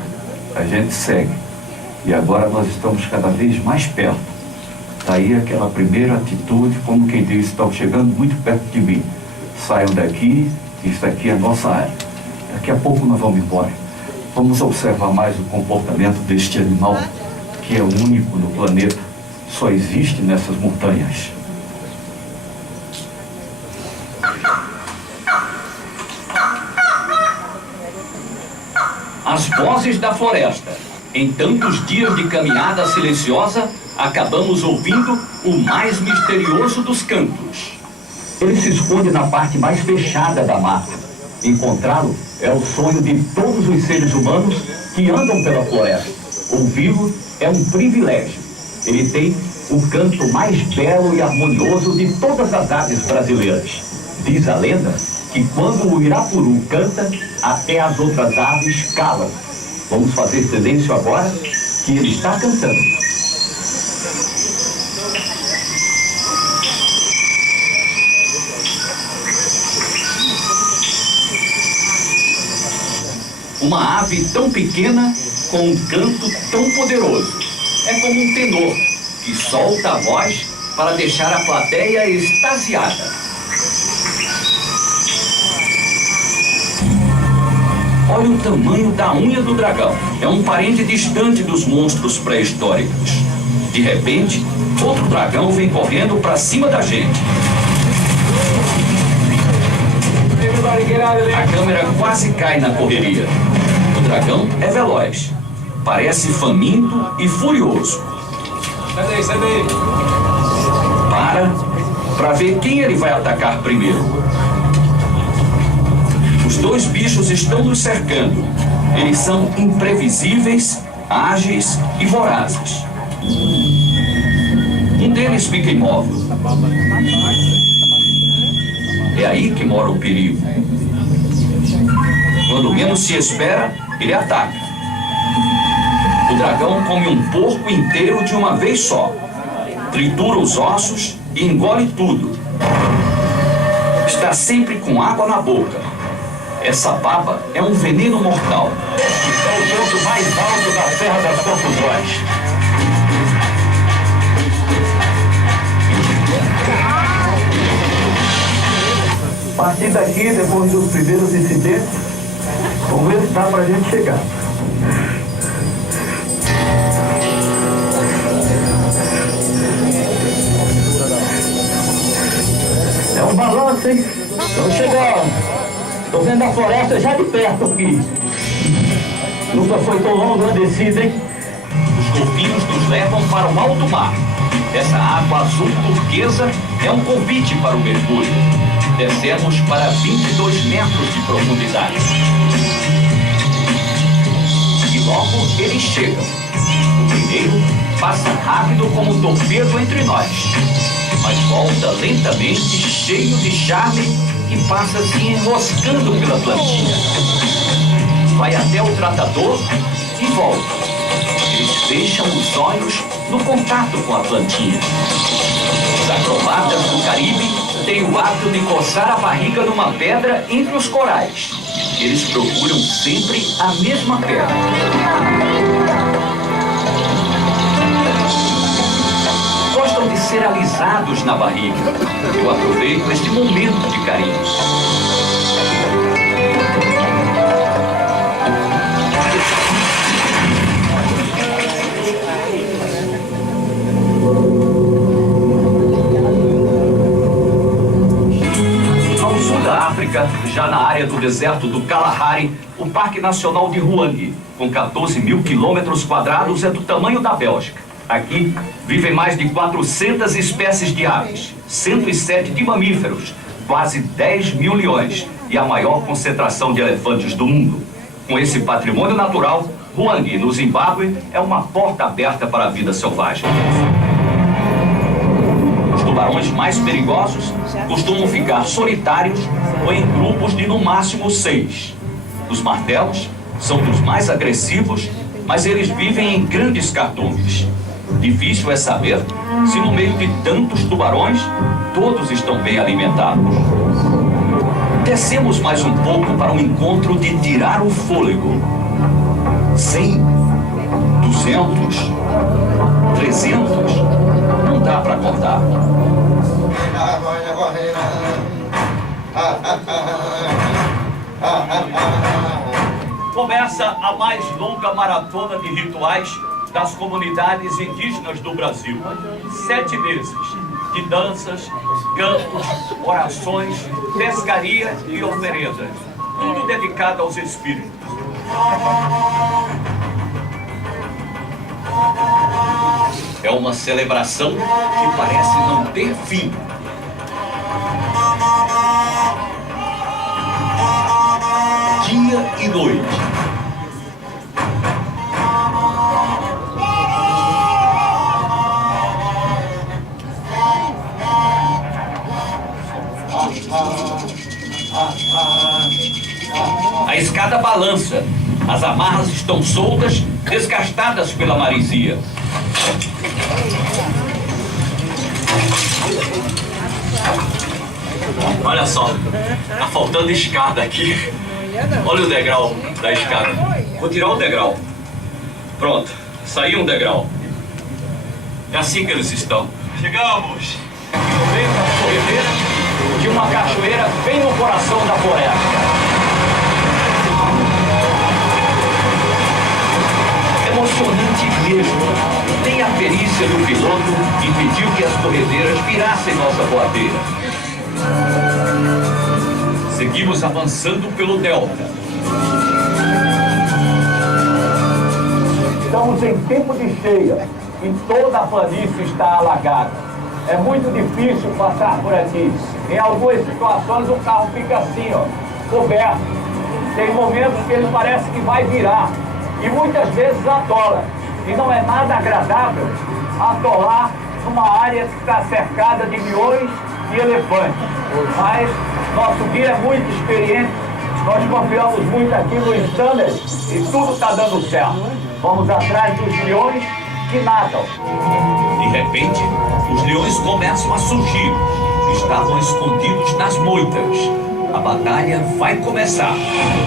a gente segue. E agora nós estamos cada vez mais perto. Daí aquela primeira atitude, como quem diz, estão chegando muito perto de mim. Saiam daqui, isso aqui é a nossa área. Daqui a pouco nós vamos embora. Vamos observar mais o comportamento deste animal, que é único no planeta. Só existe nessas montanhas. As vozes da floresta. Em tantos dias de caminhada silenciosa, acabamos ouvindo o mais misterioso dos cantos. Ele se esconde na parte mais fechada da mata. Encontrá-lo é o sonho de todos os seres humanos que andam pela floresta. Ouvi-lo é um privilégio. Ele tem o canto mais belo e harmonioso de todas as aves brasileiras. Diz a lenda que quando o irapuru canta, até as outras aves calam. Vamos fazer silêncio agora, que ele está cantando. Uma ave tão pequena com um canto tão poderoso. É como um tenor que solta a voz para deixar a plateia extasiada. Olha o tamanho da unha do dragão. É um parente distante dos monstros pré-históricos. De repente, outro dragão vem correndo para cima da gente. A câmera quase cai na correria. O dragão é veloz. Parece faminto e furioso. Sai daí. Para ver quem ele vai atacar primeiro. Os dois bichos estão nos cercando. Eles são imprevisíveis, ágeis e vorazes. Um deles fica imóvel. É aí que mora o perigo. Quando menos se espera, ele ataca. O dragão come um porco inteiro de uma vez só. Tritura os ossos e engole tudo. Está sempre com água na boca. Essa baba é um veneno mortal. É o ponto mais alto da Serra das Confusões. A partir daqui, depois dos primeiros incidentes, vamos ver se dá pra gente chegar. É um balanço, hein? Estamos chegando. Estou vendo a floresta já de perto aqui. Nunca foi tão longa a descida, hein? Os golfinhos nos levam para o alto mar. Essa água azul turquesa é um convite para o mergulho. Descemos para 22 metros de profundidade. E logo eles chegam. O primeiro passa rápido como um torpedo entre nós, mas volta lentamente, cheio de charme, e passa se enroscando pela plantinha. Vai até o tratador e volta. Eles fecham os olhos no contato com a plantinha. Os acrobatas do Caribe têm o hábito de coçar a barriga numa pedra entre os corais. Eles procuram sempre a mesma pedra. Gostam de ser alisados na barriga. Eu aproveito este momento de carinho. Ao sul da África, já na área do deserto do Kalahari, o Parque Nacional de Hwang, com 14 mil quilômetros quadrados, é do tamanho da Bélgica. Aqui vivem mais de 400 espécies de aves, 107 de mamíferos, quase 10 mil leões e a maior concentração de elefantes do mundo. Com esse patrimônio natural, Hwange, no Zimbábue, é uma porta aberta para a vida selvagem. Os tubarões mais perigosos costumam ficar solitários ou em grupos de no máximo 6. Os martelos são dos mais agressivos, mas eles vivem em grandes cardumes. Difícil é saber se no meio de tantos tubarões, todos estão bem alimentados. Descemos mais um pouco para um encontro de tirar o fôlego. 100, 200, 300, não dá para contar. Começa a mais longa maratona de rituais das comunidades indígenas do Brasil. 7 meses de danças, cantos, orações, pescaria e oferendas. Tudo dedicado aos espíritos. É uma celebração que parece não ter fim. Dia e noite. A escada balança. As amarras estão soltas, desgastadas pela maresia. Olha só, tá faltando escada aqui. Olha o degrau da escada. Vou tirar o degrau. Pronto, saiu um degrau. É assim que eles estão. Chegamos aqui no meio da corredeira de uma cachoeira bem no coração da floresta. Emocionante mesmo. Nem a perícia do piloto impediu que as corredeiras virassem nossa voadeira. Seguimos avançando pelo delta. Estamos em tempo de cheia e toda a planície está alagada. É muito difícil passar por aqui. Em algumas situações o carro fica assim, ó, coberto. Tem momentos que ele parece que vai virar. E muitas vezes atola. E não é nada agradável atolar numa área que está cercada de leões e elefantes. Mas nosso guia é muito experiente, nós confiamos muito aqui no Stanley e tudo está dando certo. Vamos atrás dos leões que nadam. De repente, os leões começam a surgir. Estavam escondidos nas moitas. A batalha vai começar.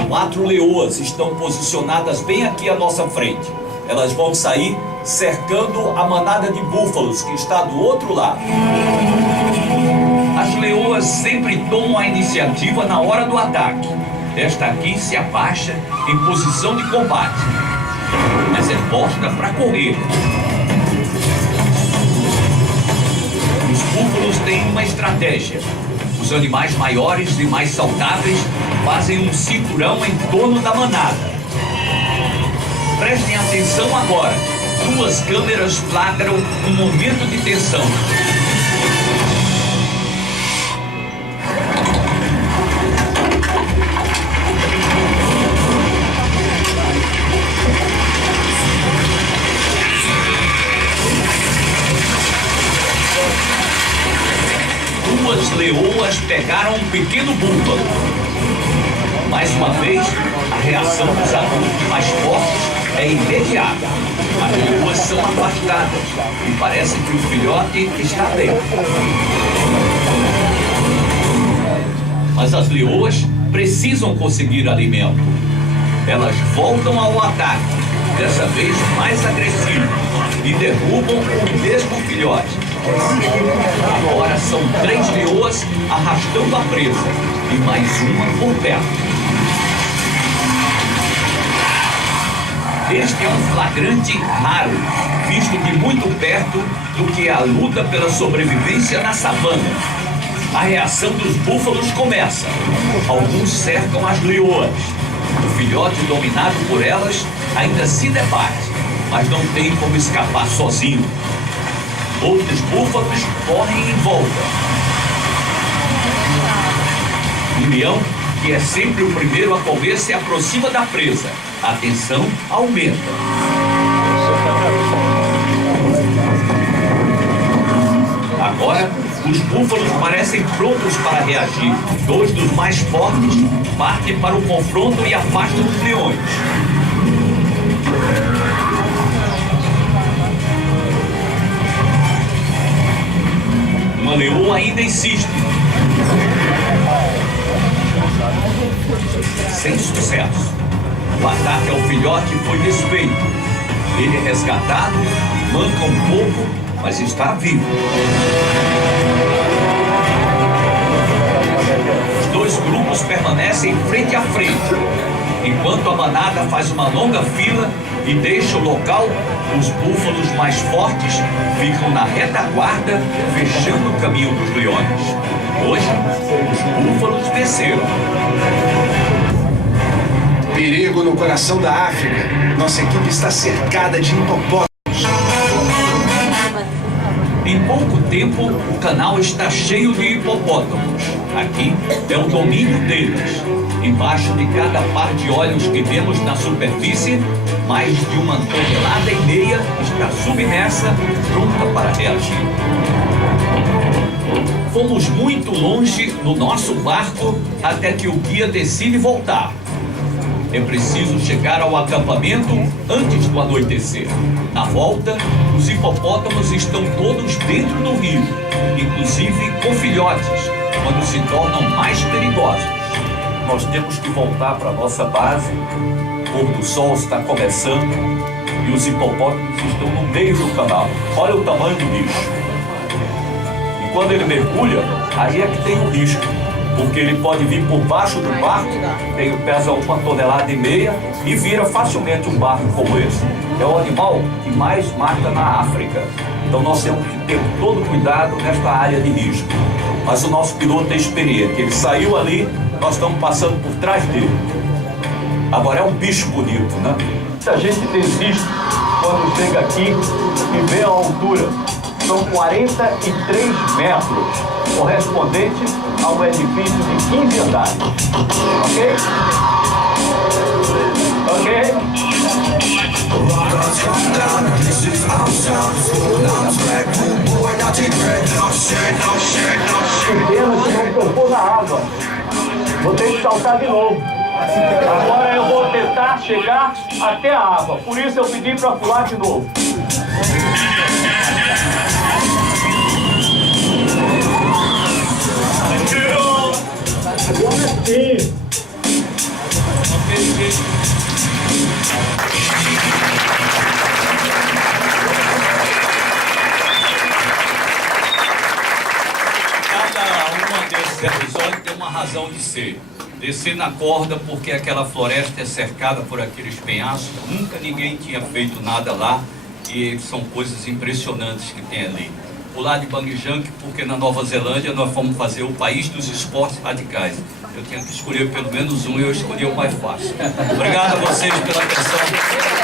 4 leoas estão posicionadas bem aqui à nossa frente. Elas vão sair cercando a manada de búfalos que está do outro lado. As leoas sempre tomam a iniciativa na hora do ataque. Esta aqui se abaixa em posição de combate, mas é posta para correr. Os búfalos têm uma estratégia. Os animais maiores e mais saudáveis fazem um cinturão em torno da manada. Prestem atenção agora. 2 câmeras flagram um momento de tensão. Duas leoas pegaram um pequeno búfalo. Mais uma vez, a reação dos adultos mais fortes é imediata. As leoas são afastadas e parece que o filhote está bem. Mas as leoas precisam conseguir alimento. Elas voltam ao ataque, dessa vez mais agressivo, e derrubam o mesmo filhote. Agora são 3 leoas arrastando a presa e mais uma por perto. Este é um flagrante raro, visto de muito perto do que é a luta pela sobrevivência na savana. A reação dos búfalos começa. Alguns cercam as leoas. O filhote, dominado por elas, ainda se debate, mas não tem como escapar sozinho. Outros búfalos correm em volta. Um leão, que é sempre o primeiro a comer, se aproxima da presa. A tensão aumenta. Agora, os búfalos parecem prontos para reagir. 2 dos mais fortes partem para o confronto e afastam os leões. Uma leoa ainda insiste. Sem sucesso. O ataque ao filhote foi desfeito. Ele é resgatado, manca um pouco, mas está vivo. Os 2 grupos permanecem frente a frente, enquanto a manada faz uma longa fila e deixa o local. Os búfalos mais fortes ficam na retaguarda, fechando o caminho dos leões. Hoje, os búfalos venceram. Perigo no coração da África. Nossa equipe está cercada de hipopótamos. Em pouco tempo, o canal está cheio de hipopótamos. Aqui é o domínio deles. Embaixo de cada par de olhos que vemos na superfície, mais de 1,5 toneladas está submersa, pronta para reagir. Fomos muito longe no nosso barco até que o guia decide voltar. É preciso chegar ao acampamento antes do anoitecer. Na volta, os hipopótamos estão todos dentro do rio, inclusive com filhotes, quando se tornam mais perigosos. Nós temos que voltar para a nossa base. O pôr do sol está começando e os hipopótamos estão no meio do canal. Olha o tamanho do bicho. E quando ele mergulha, aí é que tem o risco, porque ele pode vir por baixo do barco, pesa 1,5 toneladas e vira facilmente um barco como esse. É o animal que mais mata na África. Então nós temos que ter todo cuidado nesta área de risco. Mas o nosso piloto é experiente. Ele saiu ali, nós estamos passando por trás dele. Agora é um bicho bonito, né? A gente desiste quando chega aqui e vê a altura. São 43 metros, correspondente a um edifício de 15 andares. Ok? Ok? Que pena que não tocou na água. Vou ter que saltar de novo. Agora eu vou tentar chegar até a água. Por isso eu pedi para pular de novo. Agora sim. Cada uma desses episódios tem uma razão de ser. Descer na corda porque aquela floresta é cercada por aqueles penhascos. Nunca ninguém tinha feito nada lá e são coisas impressionantes que tem ali. Pular de bungee jump porque na Nova Zelândia nós fomos fazer o país dos esportes radicais. Eu tinha que escolher pelo menos um e eu escolhi o mais fácil. Obrigado a vocês pela atenção.